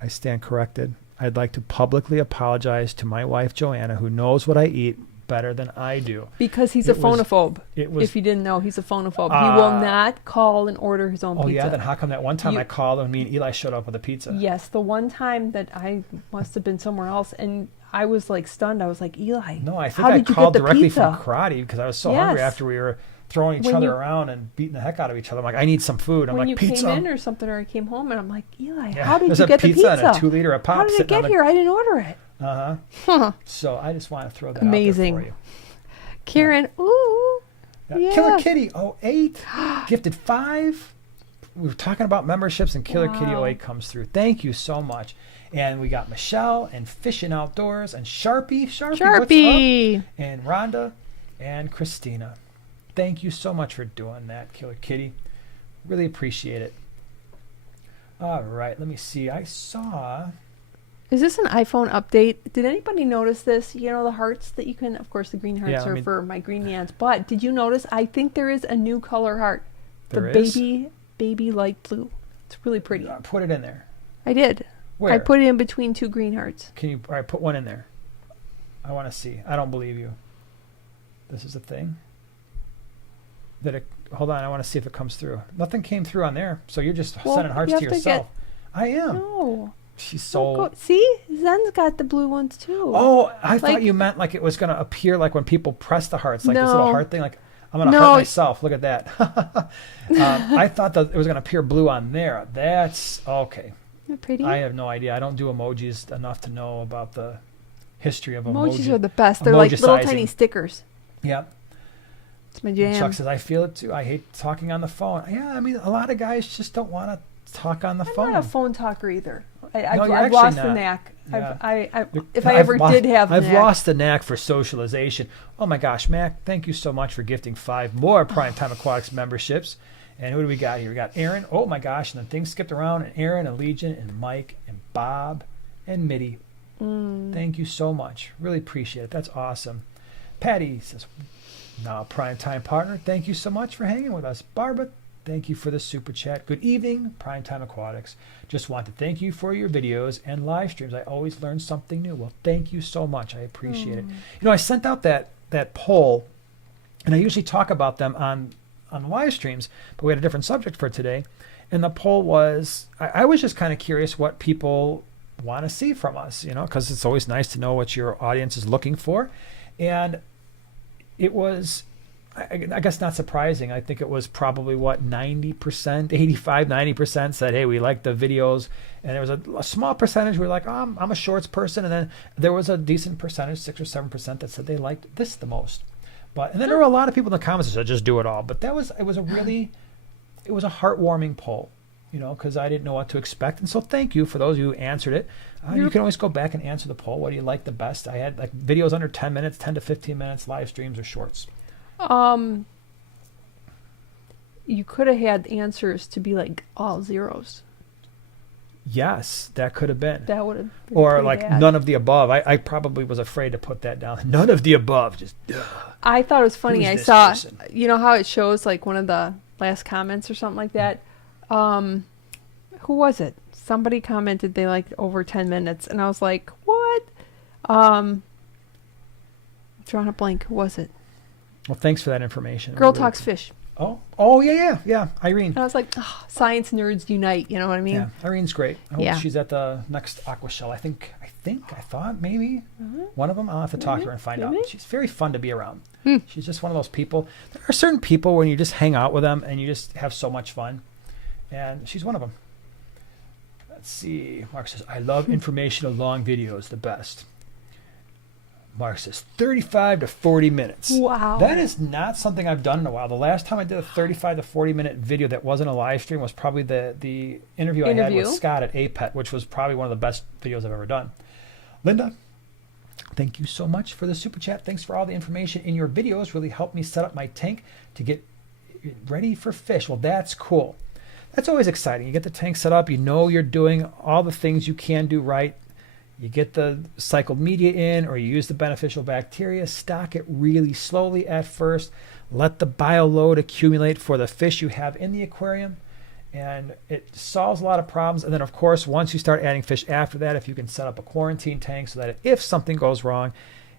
I stand corrected. I'd like to publicly apologize to my wife, Joanna, who knows what I eat better than I do. Because he's a phonophobe. If you didn't know, he's a phonophobe. He will not call and order his own pizza. Oh, yeah? Then how come that one time I called and me and Eli showed up with a pizza? Yes, the one time that I must have been somewhere else, and I was like stunned. I was like, Eli, no, I think I called directly from karate because I was so hungry after we were throwing each other around and beating the heck out of each other. I'm like, I need some food. I'm like, pizza. When you came in or something, or I came home, and I'm like, Eli, how did you get the pizza? And a 2 liter of pop. How did it get here? I didn't order it. Huh. So I just want to throw that out there for you. Karen, ooh. Yeah. Killer Kitty 08, gifted 5. We were talking about memberships, and Killer Kitty 08 comes through. Thank you so much. And we got Michelle and Fishing Outdoors and Sharpie, what's up? And Rhonda and Christina. Thank you so much for doing that, Killer Kitty. Really appreciate it. All right, let me see. I saw... Is this an iPhone update? Did anybody notice this? You know, the hearts that you can... Of course, the green hearts are for my green ants. But did you notice? I think there is a new color heart. There is? Baby light blue. It's really pretty. Put it in there. I did. Where? I put it in between 2 green hearts. Can you... All right, put one in there. I want to see. I don't believe you. This is a thing? hold on. I want to see if it comes through. Nothing came through on there. So you're just Well, sending hearts you to have to yourself. get- I am. No. She's Don't so. go- See? Zen's got the blue ones too. Oh, I thought Like- you meant like it was going to appear like when people press the hearts, like this No. little heart thing. Like I'm going to No. heart myself. Look at that. I thought that it was going to appear blue on there. That's okay. Isn't it pretty? I have no idea. I don't do emojis enough to know about the history of Emojis emoji. are the best. They're like little Emojicizing. tiny stickers. Yeah. It's my jam. Chuck says, I feel it too. I hate talking on the phone. Yeah, I mean, a lot of guys just don't want to talk on the I'm phone. not a phone talker either. I've you're I've actually lost the not. knack. Yeah. If I ever did have the I've knack. lost the knack for socialization. Oh my gosh, Mac, thank you so much for gifting 5 more Primetime Aquatics memberships. And who do we got here? We got Aaron. Oh my gosh, and then things skipped around. And Aaron, and Legion, and Mike, and Bob, and Mitty. Thank you so much. Really appreciate it. That's awesome. Patty says, now Primetime partner, thank you so much for hanging with us. Barbara, thank you for the super chat. Good evening, Primetime Aquatics. Just want to thank you for your videos and live streams. I always learn something new. Well, thank you so much. I appreciate it. You know, I sent out that poll, and I usually talk about them on live streams, but we had a different subject for today. And the poll was, I was just kind of curious what people want to see from us, you know, because it's always nice to know what your audience is looking for. And it was, I guess, not surprising. I think it was probably 90%, 85, 90% said, hey, we like the videos. And there was a small percentage who were like, oh, I'm a shorts person. And then there was a decent percentage, 6 or 7%, that said they liked this the most. And then there were a lot of people in the comments that said, just do it all. But it was a heartwarming poll, you know, because I didn't know what to expect. And so thank you for those who answered it. You can always go back and answer the poll. What do you like the best? I had like videos under 10 minutes, 10 to 15 minutes, live streams, or shorts. You could have had answers to be like all zeros. Yes, that could have been. That would have been Or pretty like bad. none of the above. I probably was afraid to put that down. None of the above. Just I thought it was funny. Who's I this saw, person? you know how it shows like one of the last comments or something like that. Who was it? Somebody commented they liked over 10 minutes, and I was like, what? Drawing a blank. Who was it? well, thanks for that information. Girl Really- Talks Fish. Oh yeah. Irene. And I was like, oh, science nerds unite. You know what I mean? Yeah, Irene's great. I hope Yeah. she's at the next Aqua Shell. I thought maybe one of them. I'll have to talk to her and find Maybe. out. She's very fun to be around. She's just one of those people. There are certain people when you just hang out with them and you just have so much fun. And she's one of them. Let's see. Mark says, I love informational long videos, the best. Mark says 35 to 40 minutes. Wow. That is not something I've done in a while. The last time I did a 35 to 40 minute video that wasn't a live stream was probably the interview I had with Scott at APET, which was probably one of the best videos I've ever done. Linda, thank you so much for the super chat. Thanks for all the information in your videos. Really helped me set up my tank to get ready for fish. Well, that's cool. That's always exciting. You get the tank set up. You know you're doing all the things you can do right. You get the cycled media in, or you use the beneficial bacteria. Stock it really slowly at first. Let the bio load accumulate for the fish you have in the aquarium. And it solves a lot of problems. And then, of course, once you start adding fish after that, if you can set up a quarantine tank so that if something goes wrong,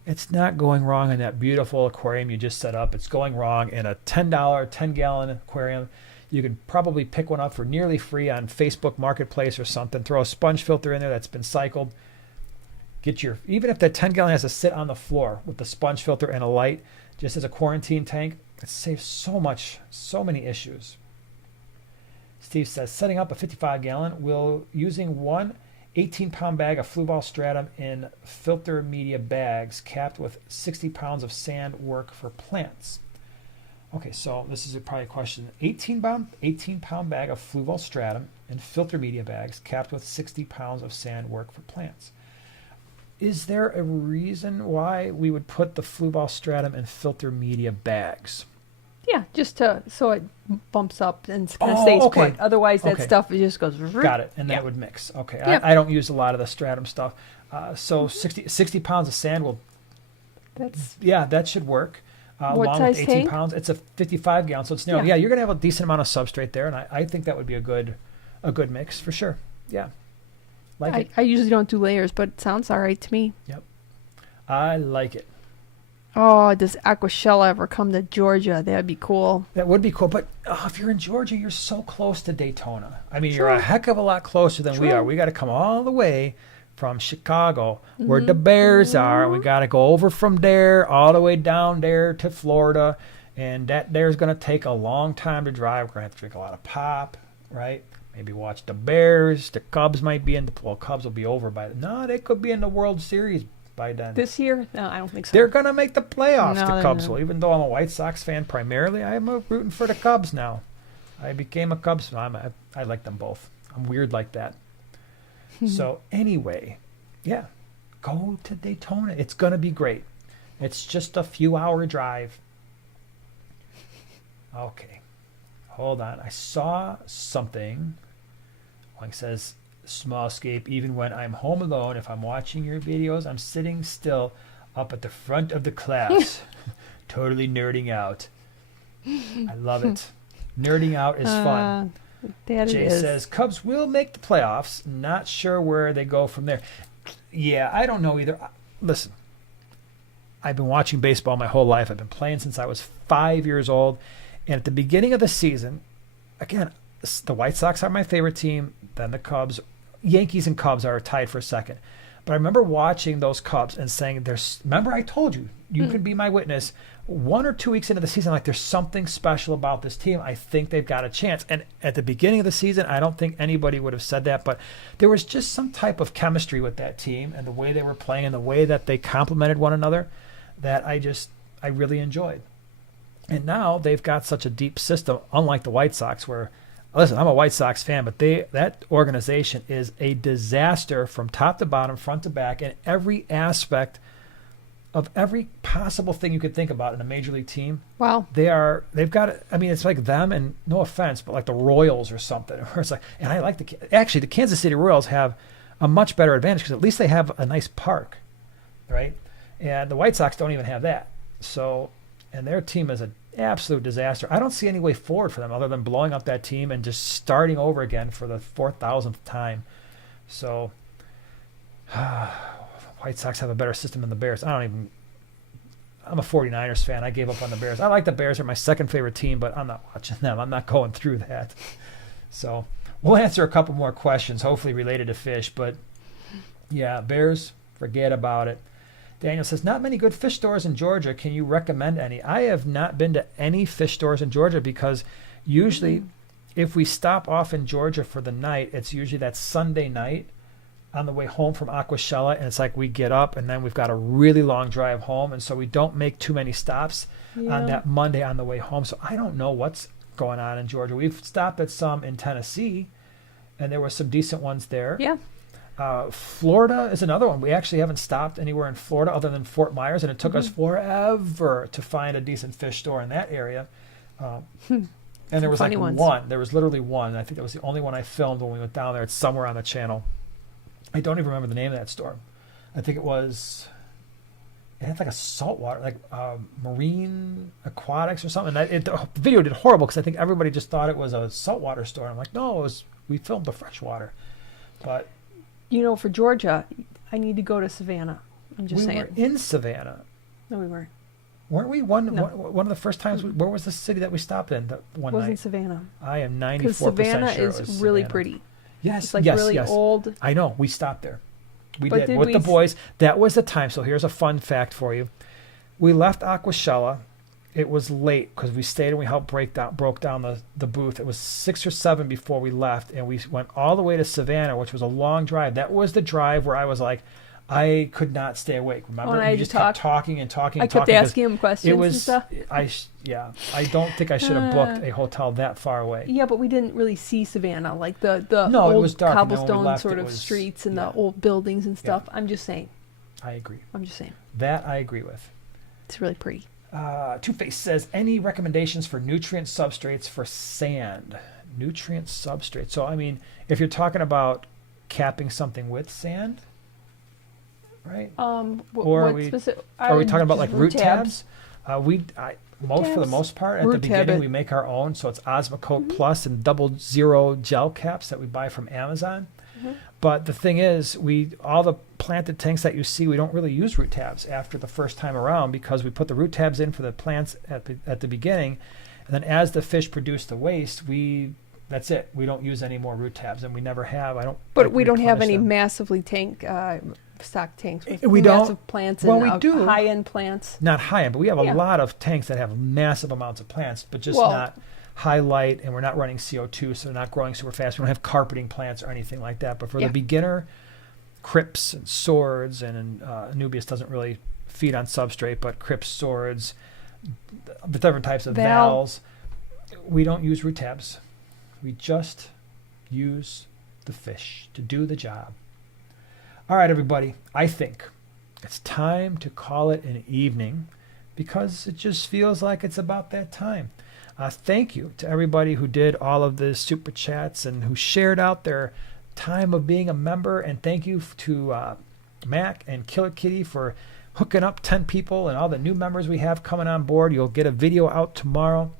it's not going wrong in that beautiful aquarium you just set up. It's going wrong in a $10, 10-gallon aquarium. You can probably pick one up for nearly free on Facebook Marketplace or something. Throw a sponge filter in there that's been cycled. Even if that 10-gallon has to sit on the floor with the sponge filter and a light, just as a quarantine tank, it saves so many issues. Steve says, setting up a 55-gallon, using one 18-pound bag of flue ball stratum in filter media bags capped with 60 pounds of sand work for plants. Okay, so this is probably a question. 18-pound bag of flue ball stratum in filter media bags capped with 60 pounds of sand work for plants. Is there a reason why we would put the flue ball stratum in filter media bags? Yeah, just so it bumps up and kind of stays put. Otherwise, that stuff it just goes. Got it, and that would mix. Okay, Yep. I don't use a lot of the stratum stuff. So 60 pounds of sand will. That should work. What along size with 18 tank? pounds, it's a 55-gallon, so it's narrow. Yeah, you're gonna have a decent amount of substrate there, and I think that would be a good mix for sure. Yeah, I usually don't do layers, but it sounds all right to me. Yep, I like it. Oh, does Aquashella ever come to Georgia? That'd be cool. That would be cool. But if you're in Georgia, you're so close to Daytona. I mean, you're True. a heck of a lot closer than we True. are. We got to come all the way from Chicago, where the Bears are. We got to go over from there all the way down there to Florida. And that there's going to take a long time to drive. We're going to have to drink a lot of pop, right? Maybe watch the Bears. The Cubs might be in the... Well, Cubs will be over by... No, they could be in the World Series by then. This year? No, I don't think so. They're going to make the playoffs, No, the they're Cubs not. will. Even though I'm a White Sox fan primarily, I'm rooting for the Cubs now. I became a Cubs fan. I like them both. I'm weird like that. So anyway, yeah, go to Daytona. It's going to be great. It's just a few-hour drive. Okay. Hold on. I saw something. Like it says, small scape, even when I'm home alone, if I'm watching your videos, I'm sitting still up at the front of the class, totally nerding out. I love it. Nerding out is fun. That Jay it is. says, Cubs will make the playoffs. Not sure where they go from there. Yeah, I don't know either. Listen, I've been watching baseball my whole life. I've been playing since I was 5 years old. And at the beginning of the season, again, the White Sox are my favorite team. Then the Cubs. Yankees and Cubs are tied for second. But I remember watching those Cubs and saying, remember I told you, you could be my witness. 1 or 2 weeks into the season, like there's something special about this team. I think they've got a chance. And at the beginning of the season, I don't think anybody would have said that, but there was just some type of chemistry with that team and the way they were playing and the way that they complemented one another that I really enjoyed. And now they've got such a deep system, unlike the White Sox, where, listen, I'm a White Sox fan, but that organization is a disaster from top to bottom, front to back, in every aspect of every possible thing you could think about in a major league team. Wow. They've got, I mean, it's like them, and no offense, but like the Royals or something. Where it's like, and I like actually the Kansas City Royals have a much better advantage because at least they have a nice park, right? And the White Sox don't even have that. So, and their team is an absolute disaster. I don't see any way forward for them other than blowing up that team and just starting over again for the 4,000th time. So, White Sox have a better system than the Bears. I'm a 49ers fan. I gave up on the Bears. I like the Bears. They're my second favorite team, but I'm not watching them. I'm not going through that. So we'll answer a couple more questions, hopefully related to fish. But, yeah, Bears, forget about it. Daniel says, not many good fish stores in Georgia. Can you recommend any? I have not been to any fish stores in Georgia because usually if we stop off in Georgia for the night, it's usually that Sunday night on the way home from Aquashella, and it's like we get up and then we've got a really long drive home, and so we don't make too many stops on that Monday on the way home. So I don't know what's going on in Georgia. We've stopped at some in Tennessee, and there were some decent ones there. Yeah. Florida is another one. We actually haven't stopped anywhere in Florida other than Fort Myers, and it took us forever to find a decent fish store in that area. And there was like one. There was literally one. And I think that was the only one I filmed when we went down there. It's somewhere on the channel. I don't even remember the name of that store. I think it had like a saltwater, like marine aquatics or something. The video did horrible because I think everybody just thought it was a saltwater store. I'm like, no, we filmed the freshwater. But for Georgia, I need to go to Savannah. I'm just saying. We were in Savannah. No, we weren't. Weren't we? One of the first times. Where was the city that we stopped in one night? It wasn't Savannah. I am 94% Because sure Savannah it was is really Savannah. pretty. Yes, It's like yes, really yes. old. I know. We stopped there. We But did did with we the boys. That was the time. So here's a fun fact for you. We left Aquashella. It was late because we stayed and we helped broke down the booth. It was 6 or 7 before we left, and we went all the way to Savannah, which was a long drive. That was the drive where I was like, I could not stay awake. Remember, I you just kept talking and talking. I And kept talking asking him questions It was. and stuff. I don't think I should have booked a hotel that far away. Yeah, but we didn't really see Savannah, like the No, it old was dark, and then when we cobblestone left, sort it of was- streets and yeah. the old buildings and stuff. Yeah. I'm just saying. I agree. I'm just saying. That I agree with. It's really pretty. Two-Face says, any recommendations for nutrient substrates for sand? Nutrient substrate. So, I mean, if you're talking about capping something with sand, right? Or Or are we talking about like root tabs? For the most part, at the Root tab beginning, it. we make our own. So it's Osmocote Plus and 00 gel caps that we buy from Amazon. But the thing is, all the planted tanks that you see, we don't really use root tabs after the first time around because we put the root tabs in for the plants at the beginning, and then as the fish produce the waste, that's it. We don't use any more root tabs, and we never have. But we don't have replenish any them. massively stock tanks with We don't. massive plants Well, and we do. high-end plants. Not high end, but we have a Yeah. lot of tanks that have massive amounts of plants, but just Well- not high light, and we're not running CO2, so they're not growing super fast. We don't have carpeting plants or anything like that. But for Yeah. the beginner, crypts and swords, and Anubias doesn't really feed on substrate, but crypts, swords, the different types of valves, we don't use root tabs. We just use the fish to do the job. All right, everybody, I think it's time to call it an evening because it just feels like it's about that time. Thank you to everybody who did all of the super chats and who shared out their time of being a member. And thank you to Mac and Killer Kitty for hooking up 10 people and all the new members we have coming on board. You'll get a video out tomorrow.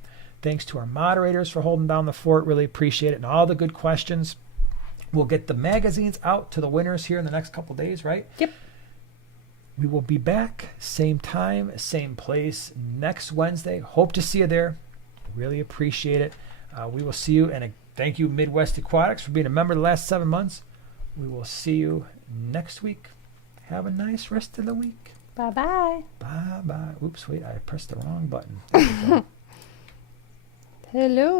Thanks to our moderators for holding down the fort. Really appreciate it. And all the good questions. We'll get the magazines out to the winners here in the next couple days, right? Yep. We will be back, same time, same place, next Wednesday. Hope to see you there. Really appreciate it. We will see you, and thank you, Midwest Aquatics, for being a member the last 7 months. We will see you next week. Have a nice rest of the week. Bye-bye. Bye-bye. Oops, wait, I pressed the wrong button. There we go. Hello.